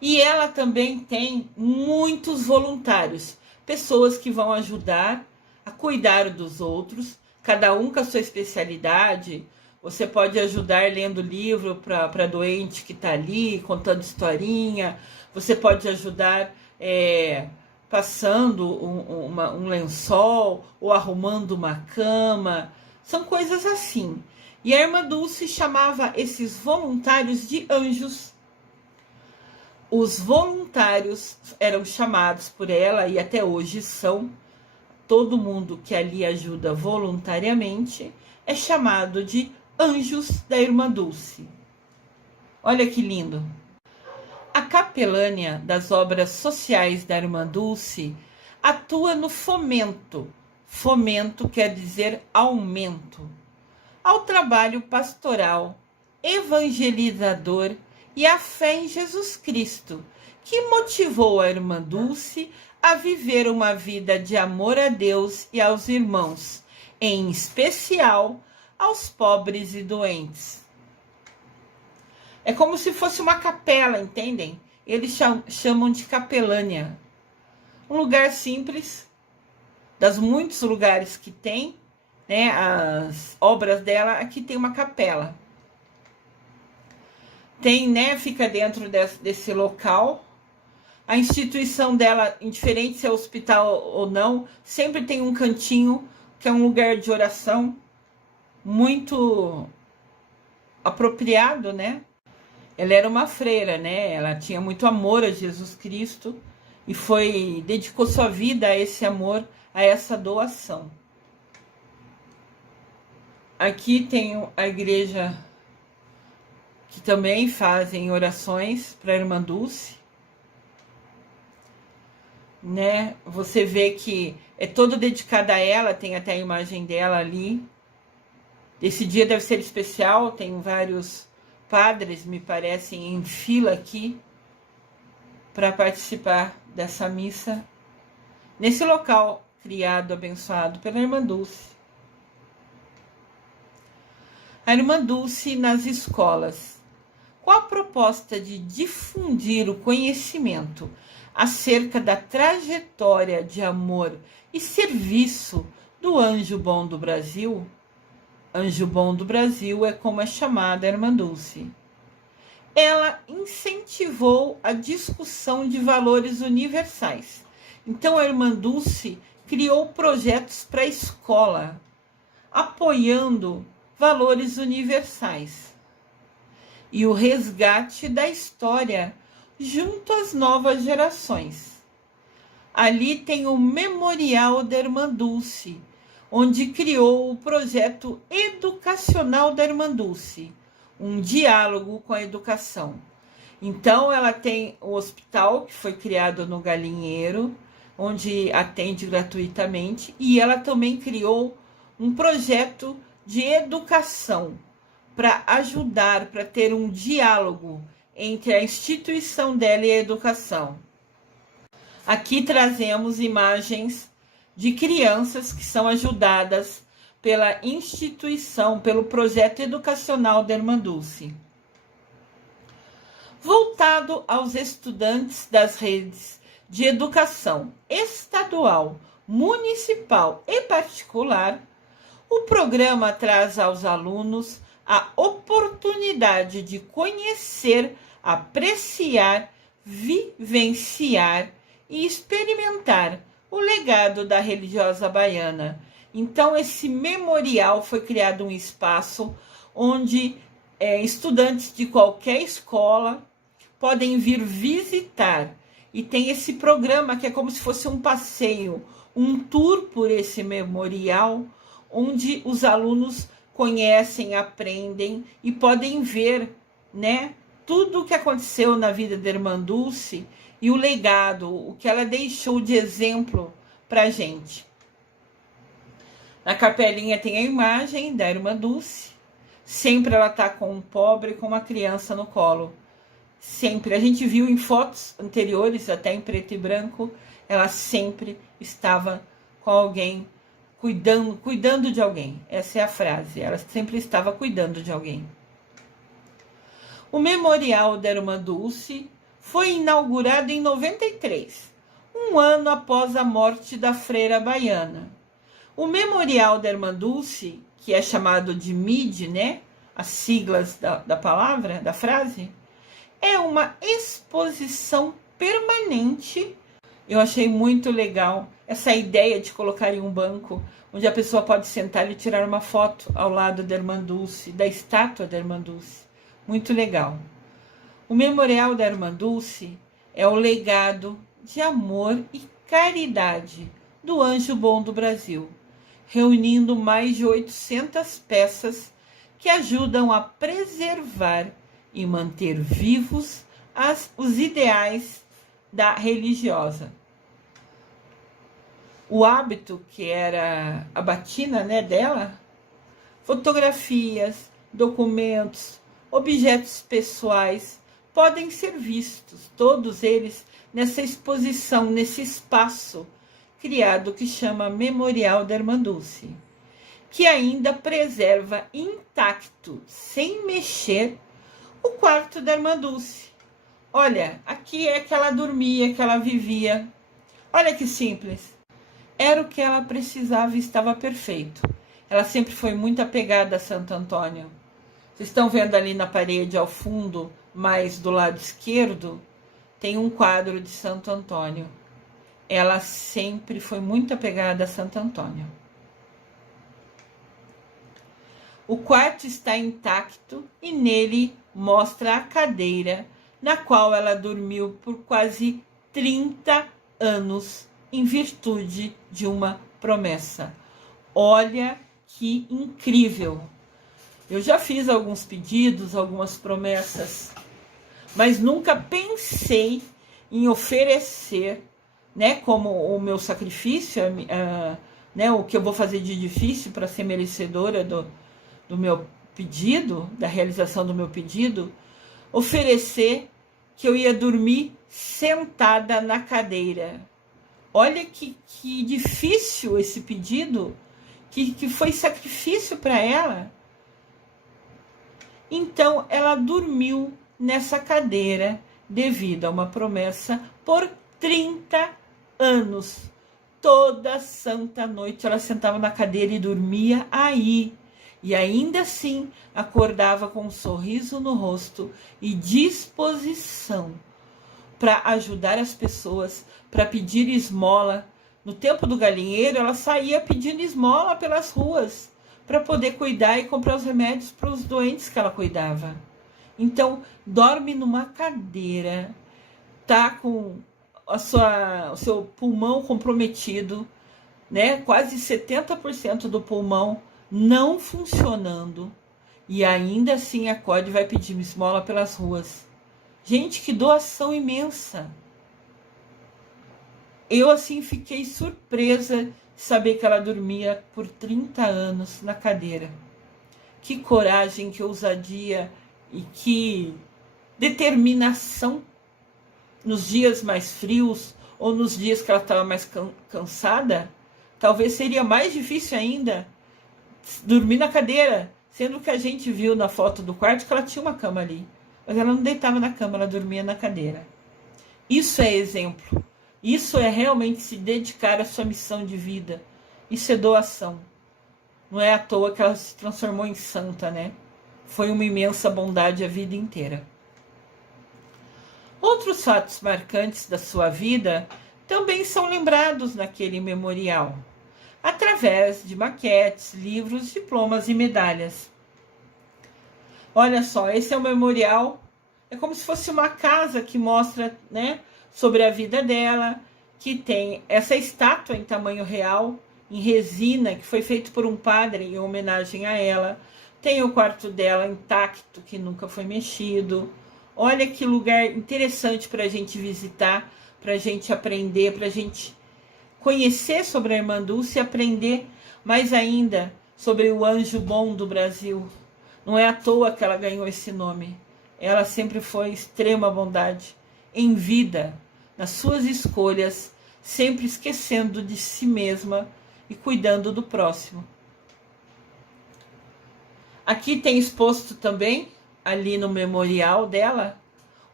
E ela também tem muitos voluntários, pessoas que vão ajudar a cuidar dos outros, cada um com a sua especialidade. Você pode ajudar lendo livro para doente que está ali, contando historinha. Você pode ajudar passando um lençol ou arrumando uma cama. São coisas assim. E a irmã Dulce chamava esses voluntários de anjos. Os voluntários eram chamados por ela, e até hoje são, todo mundo que ali ajuda voluntariamente é chamado de anjos da irmã Dulce. Olha que lindo! A capelânia das obras sociais da irmã Dulce atua no fomento. Fomento quer dizer aumento. Ao trabalho pastoral, evangelizador e à fé em Jesus Cristo, que motivou a irmã Dulce a viver uma vida de amor a Deus e aos irmãos, em especial aos pobres e doentes. É como se fosse uma capela, entendem? Eles chamam de capelânia. Um lugar simples, das muitos lugares que tem, né, as obras dela, aqui tem uma capela. Tem, né, fica dentro desse local. A instituição dela, indiferente se é hospital ou não, sempre tem um cantinho, que é um lugar de oração muito apropriado, né? Ela era uma freira, né? Ela tinha muito amor a Jesus Cristo e dedicou sua vida a esse amor, a essa doação. Aqui tem a igreja que também fazem orações para a irmã Dulce, né? Você vê que é toda dedicada a ela, tem até a imagem dela ali. Esse dia deve ser especial, tem vários padres, me parecem, em fila aqui para participar dessa missa nesse local criado, abençoado pela irmã Dulce. A irmã Dulce nas escolas. Qual a proposta de difundir o conhecimento acerca da trajetória de amor e serviço do Anjo Bom do Brasil? Anjo Bom do Brasil é como é chamada a irmã Dulce. Ela incentivou a discussão de valores universais. Então a irmã Dulce criou projetos para a escola, apoiando valores universais e o resgate da história junto às novas gerações. Ali tem o Memorial da Irmã Dulce, onde criou o projeto educacional da Irmã Dulce, um diálogo com a educação. Então, ela tem o hospital, que foi criado no Galinheiro, onde atende gratuitamente, e ela também criou um projeto de educação para ajudar, para ter um diálogo entre a instituição dela e a educação. Aqui trazemos imagens de crianças que são ajudadas pela instituição, pelo projeto educacional da Irmã Dulce. Voltado aos estudantes das redes de educação estadual, municipal e particular, o programa traz aos alunos a oportunidade de conhecer, apreciar, vivenciar e experimentar o legado da religiosa baiana. Então, esse memorial foi criado um espaço onde estudantes de qualquer escola podem vir visitar. E tem esse programa que é como se fosse um passeio, um tour por esse memorial, onde os alunos conhecem, aprendem e podem ver, né, tudo o que aconteceu na vida da irmã Dulce e o legado, o que ela deixou de exemplo para a gente. Na capelinha tem a imagem da irmã Dulce. Sempre ela está com um pobre, com uma criança no colo. Sempre. A gente viu em fotos anteriores, até em preto e branco, ela sempre estava com alguém, cuidando de alguém. Essa é a frase. Ela sempre estava cuidando de alguém. O Memorial da Irmã Dulce foi inaugurado em 93, um ano após a morte da freira baiana. O Memorial da Irmã Dulce, que é chamado de MID, né? As siglas da palavra, da frase, é uma exposição permanente. Eu achei muito legal essa ideia de colocar em um banco, onde a pessoa pode sentar e tirar uma foto ao lado da Irmã Dulce, da estátua da Irmã Dulce. Muito legal. O Memorial da Irmã Dulce é o legado de amor e caridade do Anjo Bom do Brasil, reunindo mais de 800 peças que ajudam a preservar e manter vivos os ideais da religiosa. O hábito, que era a batina, né, dela, fotografias, documentos, objetos pessoais podem ser vistos, todos eles, nessa exposição, nesse espaço criado que chama Memorial da Irmã Dulce. que ainda preserva intacto, sem mexer, o quarto da irmã Dulce. Olha, aqui é que ela dormia, que ela vivia. Olha que simples. Era o que ela precisava e estava perfeito. Ela sempre foi muito apegada a Santo Antônio. Vocês estão vendo ali na parede ao fundo, mais do lado esquerdo, tem um quadro de Santo Antônio. Ela sempre foi muito apegada a Santo Antônio. O quarto está intacto e nele mostra a cadeira na qual ela dormiu por quase 30 anos em virtude de uma promessa. Olha que incrível! Eu já fiz alguns pedidos, algumas promessas, mas nunca pensei em oferecer, né, como o meu sacrifício, né, o que eu vou fazer de difícil para ser merecedora do meu pedido, da realização do meu pedido, oferecer que eu ia dormir sentada na cadeira. Olha que difícil esse pedido, que foi sacrifício para ela. Então, ela dormiu nessa cadeira devido a uma promessa por 30 anos. Toda santa noite ela sentava na cadeira e dormia aí. E ainda assim acordava com um sorriso no rosto e disposição para ajudar as pessoas, para pedir esmola. No tempo do galinheiro, ela saía pedindo esmola pelas ruas para poder cuidar e comprar os remédios para os doentes que ela cuidava. Então, dorme numa cadeira, tá com o seu pulmão comprometido, né? Quase 70% do pulmão não funcionando, e ainda assim acorde e vai pedir esmola pelas ruas. Gente, que doação imensa! Eu assim fiquei surpresa de saber que ela dormia por 30 anos na cadeira. Que coragem, que ousadia e que determinação nos dias mais frios ou nos dias que ela estava mais cansada. Talvez seria mais difícil ainda dormir na cadeira, sendo que a gente viu na foto do quarto que ela tinha uma cama ali. Mas ela não deitava na cama, ela dormia na cadeira. Isso é exemplo. Isso é realmente se dedicar à sua missão de vida. Isso é doação. Não é à toa que ela se transformou em santa, né? Foi uma imensa bondade a vida inteira. Outros fatos marcantes da sua vida também são lembrados naquele memorial, através de maquetes, livros, diplomas e medalhas. Olha só, esse é o memorial, é como se fosse uma casa que mostra, né, sobre a vida dela, que tem essa estátua em tamanho real, em resina, que foi feito por um padre em homenagem a ela. Tem o quarto dela intacto, que nunca foi mexido. Olha que lugar interessante para a gente visitar, para a gente aprender, para a gente conhecer sobre a irmã Dulce e aprender mais ainda sobre o anjo bom do Brasil. Não é à toa que ela ganhou esse nome. Ela sempre foi extrema bondade em vida, nas suas escolhas, sempre esquecendo de si mesma e cuidando do próximo. Aqui tem exposto também, ali no memorial dela,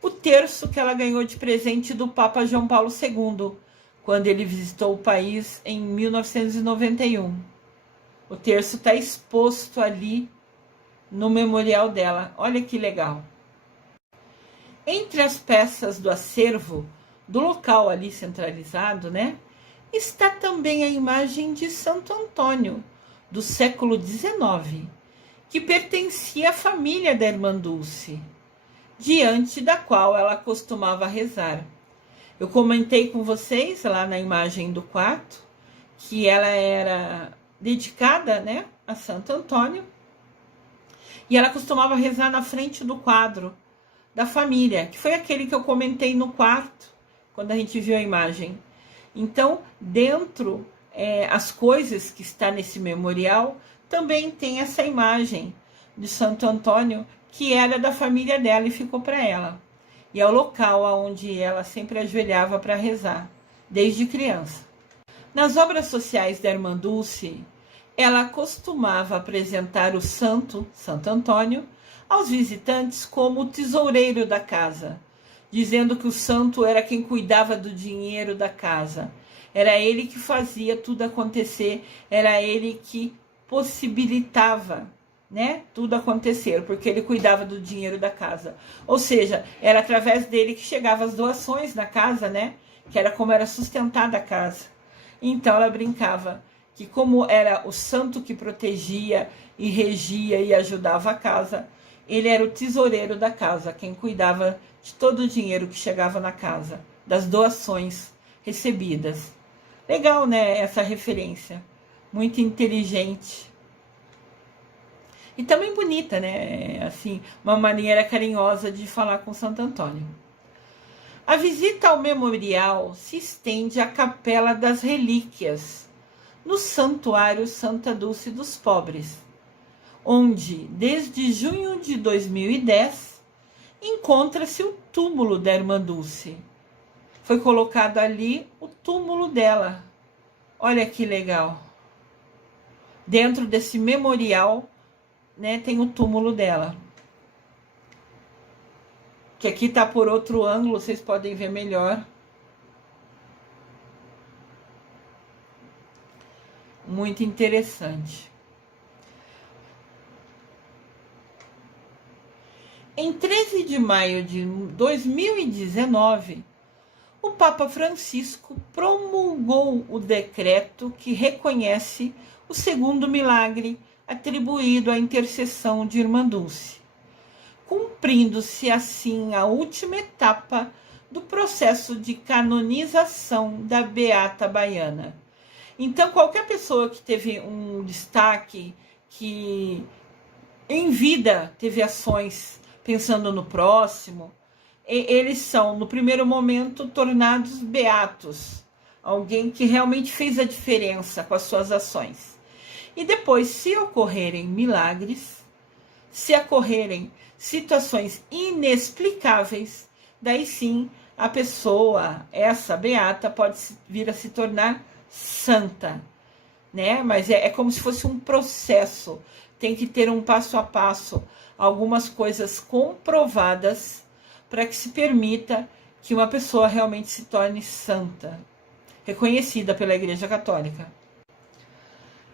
o terço que ela ganhou de presente do Papa João Paulo II, quando ele visitou o país em 1991. O terço está exposto ali no memorial dela. Olha que legal. Entre as peças do acervo do local ali centralizado, né, está também a imagem de Santo Antônio, do século XIX, que pertencia à família da irmã Dulce, diante da qual ela costumava rezar. Eu comentei com vocês lá na imagem do quarto que ela era dedicada, né, a Santo Antônio, e ela costumava rezar na frente do quadro da família, que foi aquele que eu comentei no quarto, quando a gente viu a imagem. Então, dentro as coisas que está nesse memorial, também tem essa imagem de Santo Antônio, que era da família dela e ficou para ela. E é o local onde ela sempre ajoelhava para rezar, desde criança. Nas obras sociais da irmã Dulce, ela costumava apresentar o santo, Santo Antônio, aos visitantes como o tesoureiro da casa, dizendo que o santo era quem cuidava do dinheiro da casa. Era ele que fazia tudo acontecer, era ele que possibilitava, né, tudo acontecer, porque ele cuidava do dinheiro da casa. Ou seja, era através dele que chegavam as doações na casa, né, que era como era sustentada a casa. Então ela brincava que como era o santo que protegia e regia e ajudava a casa, ele era o tesoureiro da casa, quem cuidava de todo o dinheiro que chegava na casa, das doações recebidas. Legal, né, essa referência. Muito inteligente. E também bonita, né? Assim, uma maneira carinhosa de falar com Santo Antônio. A visita ao memorial se estende à Capela das Relíquias, no Santuário Santa Dulce dos Pobres, onde, desde junho de 2010, encontra-se o túmulo da Irmã Dulce. Foi colocado ali o túmulo dela. Olha que legal. Dentro desse memorial, né, tem o túmulo dela. Que aqui tá por outro ângulo, vocês podem ver melhor. Muito interessante. Em 13 de maio de 2019, o Papa Francisco promulgou o decreto que reconhece o segundo milagre atribuído à intercessão de Irmã Dulce, cumprindo-se assim a última etapa do processo de canonização da Beata Baiana. Então, qualquer pessoa que teve um destaque, que em vida teve ações pensando no próximo, eles são, no primeiro momento, tornados beatos, alguém que realmente fez a diferença com as suas ações. E depois, se ocorrerem milagres, se ocorrerem situações inexplicáveis, daí sim a pessoa, essa beata, pode vir a se tornar santa, né? Mas é como se fosse um processo, tem que ter um passo a passo, algumas coisas comprovadas para que se permita que uma pessoa realmente se torne santa, reconhecida pela Igreja Católica.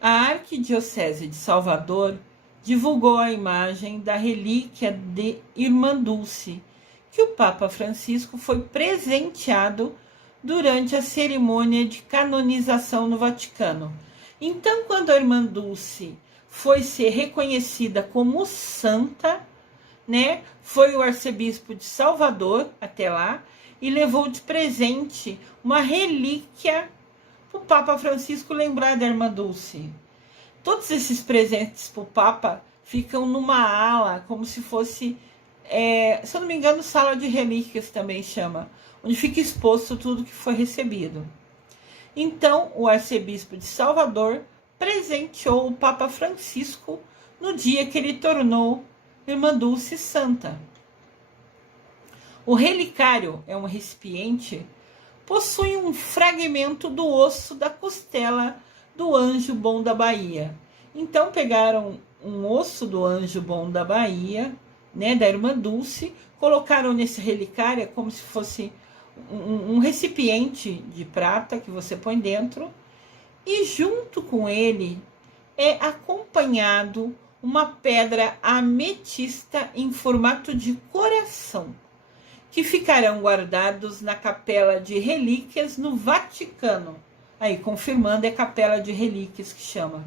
A Arquidiocese de Salvador divulgou a imagem da relíquia de Irmã Dulce, que o Papa Francisco foi presenteado durante a cerimônia de canonização no Vaticano. Então, quando a Irmã Dulce foi ser reconhecida como santa, né, foi o arcebispo de Salvador até lá e levou de presente uma relíquia para o Papa Francisco lembrar da Irmã Dulce. Todos esses presentes para o Papa ficam numa ala, como se fosse, se eu não me engano, sala de relíquias também chama, onde fica exposto tudo que foi recebido. Então, o arcebispo de Salvador presenteou o Papa Francisco no dia que ele tornou Irmã Dulce santa. O relicário é um recipiente, possui um fragmento do osso da costela do Anjo Bom da Bahia. Então pegaram um osso do Anjo Bom da Bahia, né, da Irmã Dulce, colocaram nesse relicário como se fosse um recipiente de prata que você põe dentro, e junto com ele é acompanhado uma pedra ametista em formato de coração, que ficarão guardados na Capela de Relíquias no Vaticano. Aí, confirmando, é Capela de Relíquias que chama.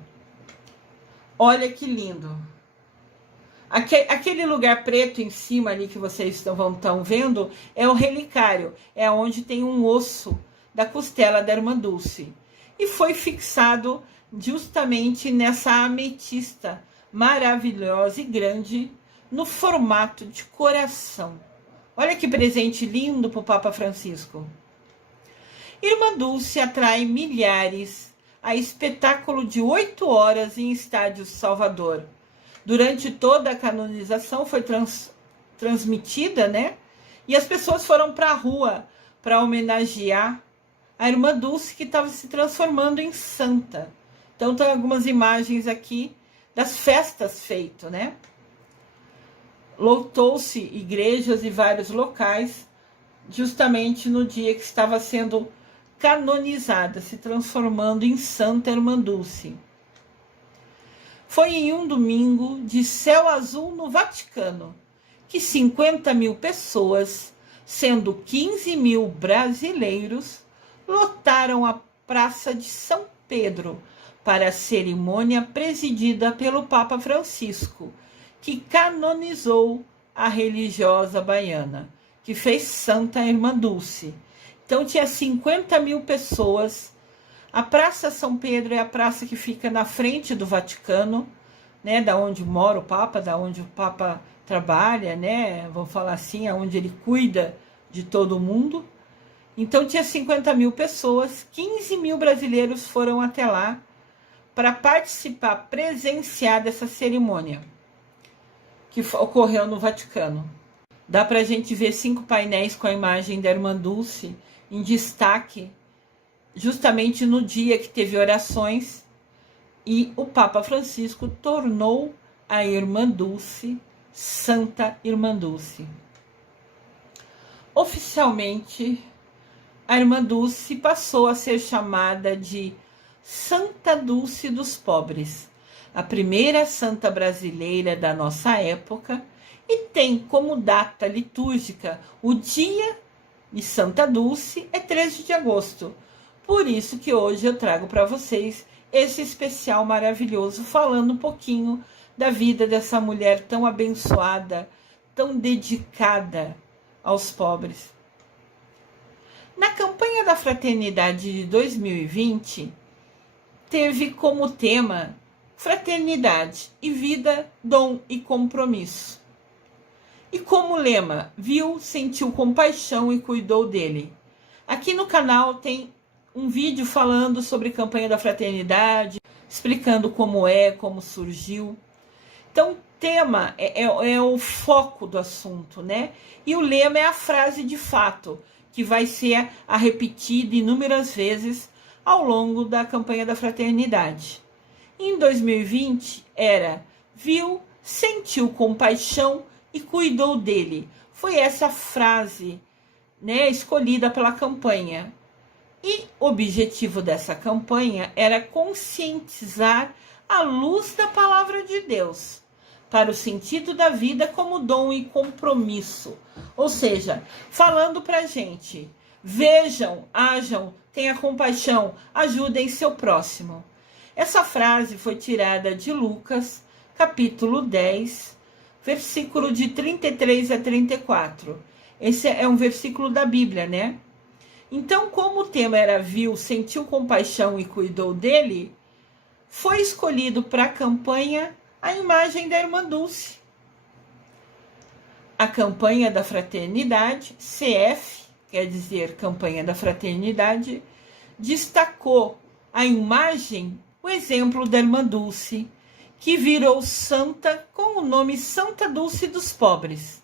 Olha que lindo. Aquele lugar preto em cima ali que vocês estão vendo é o relicário. É onde tem um osso da costela da Irmã Dulce. E foi fixado justamente nessa ametista maravilhosa e grande no formato de coração. Olha que presente lindo para o Papa Francisco. Irmã Dulce atrai milhares a espetáculo de 8 horas em estádios Salvador. Durante toda a canonização foi transmitida, né? E as pessoas foram para a rua para homenagear a Irmã Dulce, que estava se transformando em santa. Então tem algumas imagens aqui das festas feitas, né? Lotou-se igrejas e vários locais, justamente no dia que estava sendo canonizada, se transformando em Santa Irmandulce. Foi em um domingo de céu azul no Vaticano que 50.000 pessoas, sendo 15.000 brasileiros, lotaram a Praça de São Pedro para a cerimônia presidida pelo Papa Francisco, que canonizou a religiosa baiana, que fez Santa Irmandulce. Então tinha 50.000 pessoas. A Praça São Pedro é a praça que fica na frente do Vaticano, né, da onde mora o Papa, da onde o Papa trabalha, né, vamos falar assim, aonde ele cuida de todo mundo. Então tinha 50.000 pessoas, 15.000 brasileiros foram até lá para participar, presenciar dessa cerimônia que ocorreu no Vaticano. Dá para a gente ver 5 painéis com a imagem da Irmandulce em destaque, justamente no dia que teve orações, e o Papa Francisco tornou a Irmandulce Santa Irmandulce. Oficialmente, a Irmandulce passou a ser chamada de Santa Dulce dos Pobres, a primeira santa brasileira da nossa época, e tem como data litúrgica o dia de Santa Dulce, é 13 de agosto. Por isso que hoje eu trago para vocês esse especial maravilhoso, falando um pouquinho da vida dessa mulher tão abençoada, tão dedicada aos pobres. Na campanha da Fraternidade de 2020, teve como tema Fraternidade e Vida, Dom e Compromisso. E como lema, viu, sentiu compaixão e cuidou dele. Aqui no canal tem um vídeo falando sobre a campanha da Fraternidade, explicando como surgiu. Então, o tema é o foco do assunto, né? E o lema é a frase de fato, que vai ser repetida inúmeras vezes ao longo da campanha da Fraternidade. Em 2020 era, viu, sentiu compaixão e cuidou dele. Foi essa frase, né, escolhida pela campanha. E o objetivo dessa campanha era conscientizar a luz da palavra de Deus para o sentido da vida como dom e compromisso. Ou seja, falando para a gente, vejam, ajam, tenha compaixão, ajudem seu próximo. Essa frase foi tirada de Lucas, capítulo 10, versículo de 33 a 34. Esse é um versículo da Bíblia, né? Então, como o tema era viu, sentiu compaixão e cuidou dele, foi escolhido para a campanha a imagem da Irmandulce. A campanha da Fraternidade, CF, quer dizer Campanha da Fraternidade, destacou a imagem, o exemplo da Irmandulce, que virou santa com o nome Santa Dulce dos Pobres.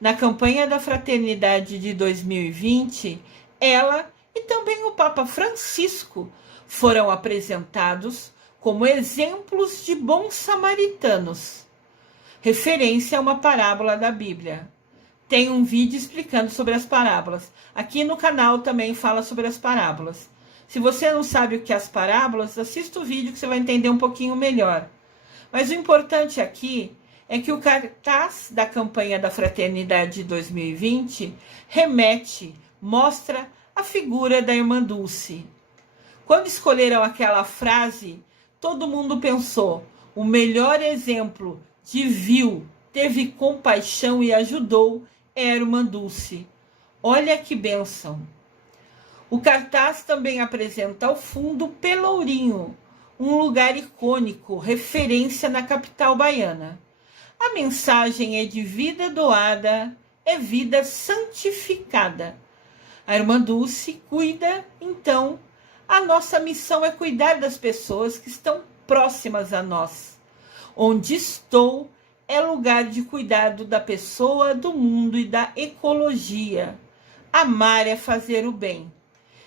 Na campanha da Fraternidade de 2020, ela e também o Papa Francisco foram apresentados como exemplos de bons samaritanos, referência a uma parábola da Bíblia. Tem um vídeo explicando sobre as parábolas. Aqui no canal também fala sobre as parábolas. Se você não sabe o que é as parábolas, assista o vídeo que você vai entender um pouquinho melhor. Mas o importante aqui é que o cartaz da campanha da Fraternidade de 2020 mostra a figura da Irmandulce. Quando escolheram aquela frase, todo mundo pensou, o melhor exemplo de viu, teve compaixão e ajudou é a Irmandulce. Olha que bênção! O cartaz também apresenta ao fundo Pelourinho, um lugar icônico, referência na capital baiana. A mensagem é de vida doada, é vida santificada. A Irmandulce cuida, então, a nossa missão é cuidar das pessoas que estão próximas a nós. Onde estou é lugar de cuidado da pessoa, do mundo e da ecologia. Amar é fazer o bem.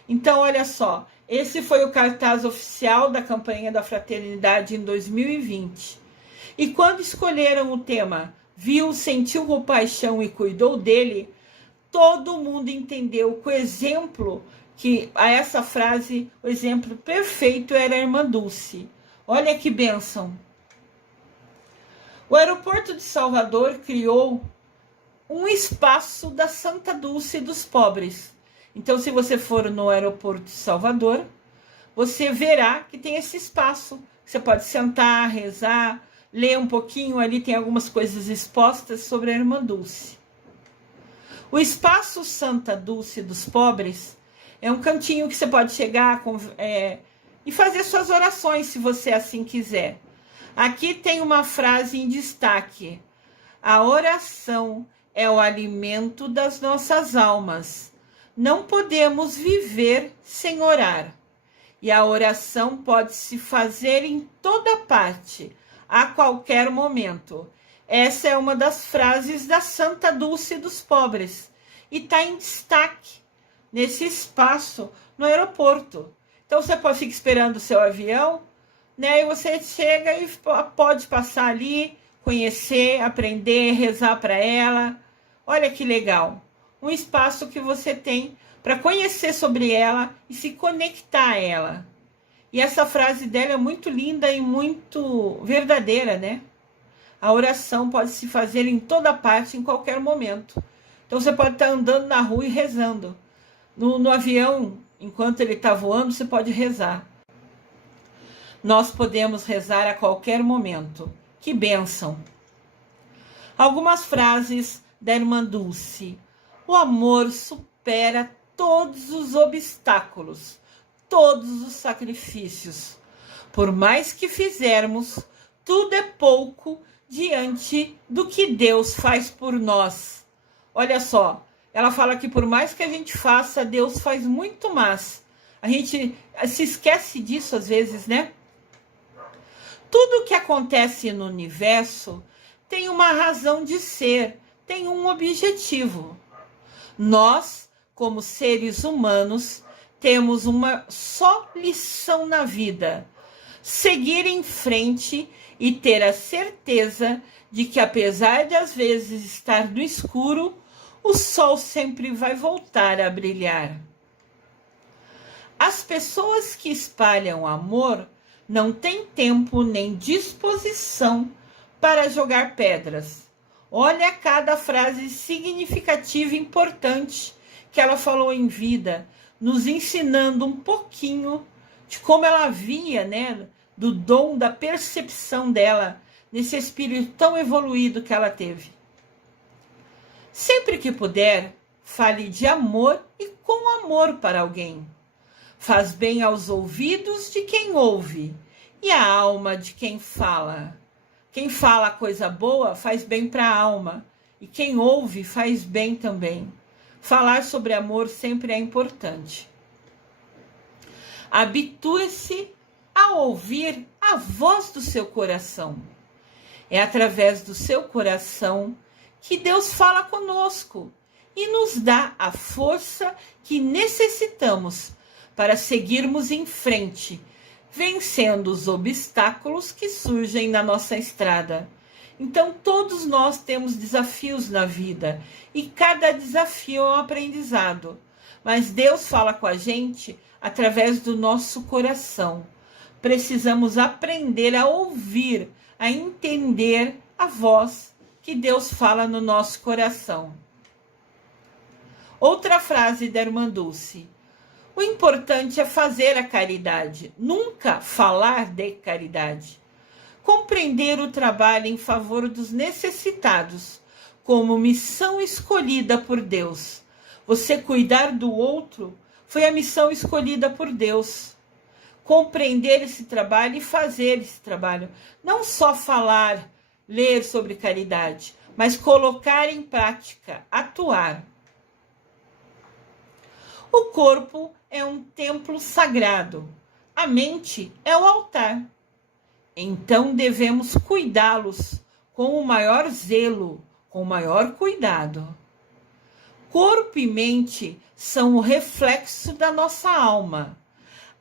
Então, olha só, Esse foi o cartaz oficial da campanha da Fraternidade em 2020. E quando escolheram o tema Viu, sentiu compaixão e cuidou dele, todo mundo entendeu que o exemplo, que a essa frase, o exemplo perfeito era a irmã Dulce. Olha que bênção! O aeroporto de Salvador criou um espaço da Santa Dulce dos pobres. Então, se você for no aeroporto de Salvador, você verá que tem esse espaço. Você pode sentar, rezar, ler um pouquinho. Ali tem algumas coisas expostas sobre a irmã Dulce. O espaço Santa Dulce dos pobres é um cantinho que você pode chegar e fazer suas orações, se você assim quiser. Aqui tem uma frase em destaque: a oração é o alimento das nossas almas. Não podemos viver sem orar. E a oração pode se fazer em toda parte, a qualquer momento. Essa é uma das frases da Santa Dulce dos pobres. E está em destaque nesse espaço no aeroporto. Então você fica esperando o seu avião, né? E você chega e pode passar ali, conhecer, aprender, rezar para ela. Olha que legal. Um espaço que você tem para conhecer sobre ela e se conectar a ela. E essa frase dela é muito linda e muito verdadeira, né? A oração pode se fazer em toda parte, em qualquer momento. Então você pode estar andando na rua e rezando. No avião, enquanto ele está voando, você pode rezar. Nós podemos rezar a qualquer momento. Que bênção! Algumas frases da irmã Dulce. O amor supera todos os obstáculos, todos os sacrifícios. Por mais que fizermos, tudo é pouco diante do que Deus faz por nós. Olha só, ela fala que por mais que a gente faça, Deus faz muito mais. A gente se esquece disso às vezes, né? Tudo que acontece no universo tem uma razão de ser, tem um objetivo. Nós, como seres humanos, temos uma só lição na vida: seguir em frente e ter a certeza de que, apesar de às vezes estar no escuro, o sol sempre vai voltar a brilhar. As pessoas que espalham amor não têm tempo nem disposição para jogar pedras. Olha cada frase significativa e importante que ela falou em vida, nos ensinando um pouquinho de como ela via, né, do dom da percepção dela, nesse espírito tão evoluído que ela teve. Sempre que puder, fale de amor e com amor para alguém. Faz bem aos ouvidos de quem ouve e à alma de quem fala. Quem fala coisa boa faz bem para a alma, e quem ouve faz bem também. Falar sobre amor sempre é importante. Habitue-se a ouvir a voz do seu coração. É através do seu coração que Deus fala conosco e nos dá a força que necessitamos para seguirmos em frente, vencendo os obstáculos que surgem na nossa estrada. Então, todos nós temos desafios na vida e cada desafio é um aprendizado. Mas Deus fala com a gente através do nosso coração. Precisamos aprender a ouvir, a entender a voz que Deus fala no nosso coração. Outra frase da irmã Dulce: o importante é fazer a caridade, nunca falar de caridade. Compreender o trabalho em favor dos necessitados como missão escolhida por Deus. Você cuidar do outro foi a missão escolhida por Deus. Compreender esse trabalho e fazer esse trabalho. Não só falar, ler sobre caridade, mas colocar em prática, atuar. O corpo é um templo sagrado. A mente é o altar. Então devemos cuidá-los com o maior zelo, com o maior cuidado. Corpo e mente são o reflexo da nossa alma.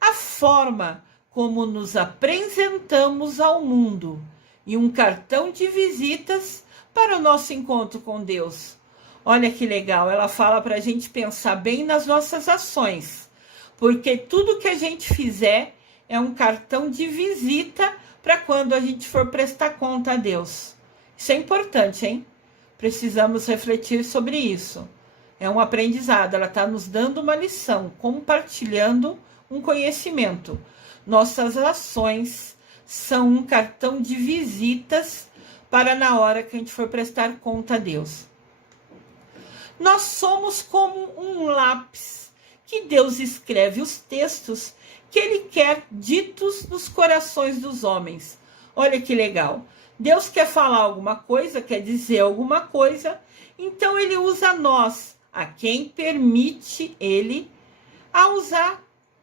a forma como nos apresentamos ao mundo e um cartão de visitas para o nosso encontro com Deus. Olha que legal, ela fala para a gente pensar bem nas nossas ações, porque tudo que a gente fizer é um cartão de visita para quando a gente for prestar conta a Deus. Isso é importante, hein? Precisamos refletir sobre isso. É um aprendizado, ela está nos dando uma lição, compartilhando um conhecimento. Nossas ações são um cartão de visitas para na hora que a gente for prestar conta a Deus. Nós somos como um lápis que Deus escreve os textos que Ele quer ditos nos corações dos homens. Olha que legal. Deus quer falar alguma coisa, quer dizer alguma coisa, então Ele usa nós, a quem permite Ele, a usar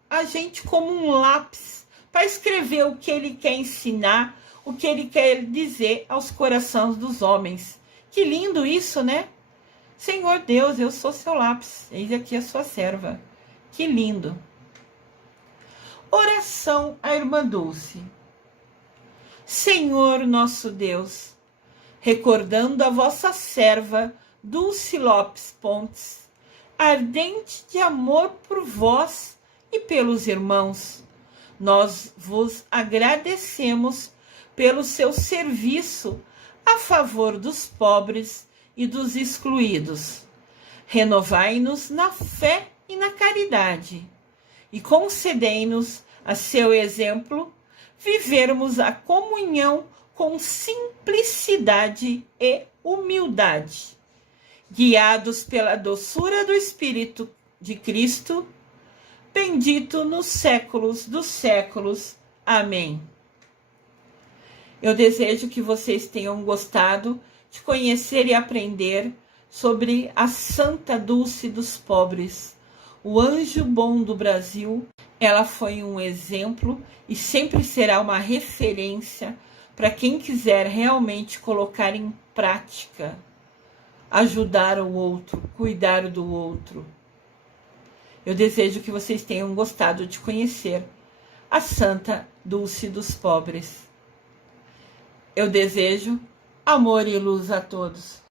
a gente como um lápis para escrever o que Ele quer ensinar, o que Ele quer dizer aos corações dos homens. Que lindo isso, né? Senhor Deus, eu sou seu lápis, eis aqui a sua serva. Que lindo. Oração à irmã Dulce. Senhor nosso Deus, recordando a vossa serva Dulce Lopes Pontes, ardente de amor por vós e pelos irmãos, nós vos agradecemos pelo seu serviço a favor dos pobres e dos excluídos. Renovai-nos na fé e na caridade, e concedei-nos, a seu exemplo, vivermos a comunhão com simplicidade e humildade, guiados pela doçura do Espírito de Cristo, bendito nos séculos dos séculos. Amém. Eu desejo que vocês tenham gostado de conhecer e aprender sobre a Santa Dulce dos Pobres, o anjo bom do Brasil. Ela foi um exemplo e sempre será uma referência para quem quiser realmente colocar em prática, ajudar o outro, cuidar do outro. Eu desejo que vocês tenham gostado de conhecer a Santa Dulce dos Pobres. Eu desejo amor e luz a todos.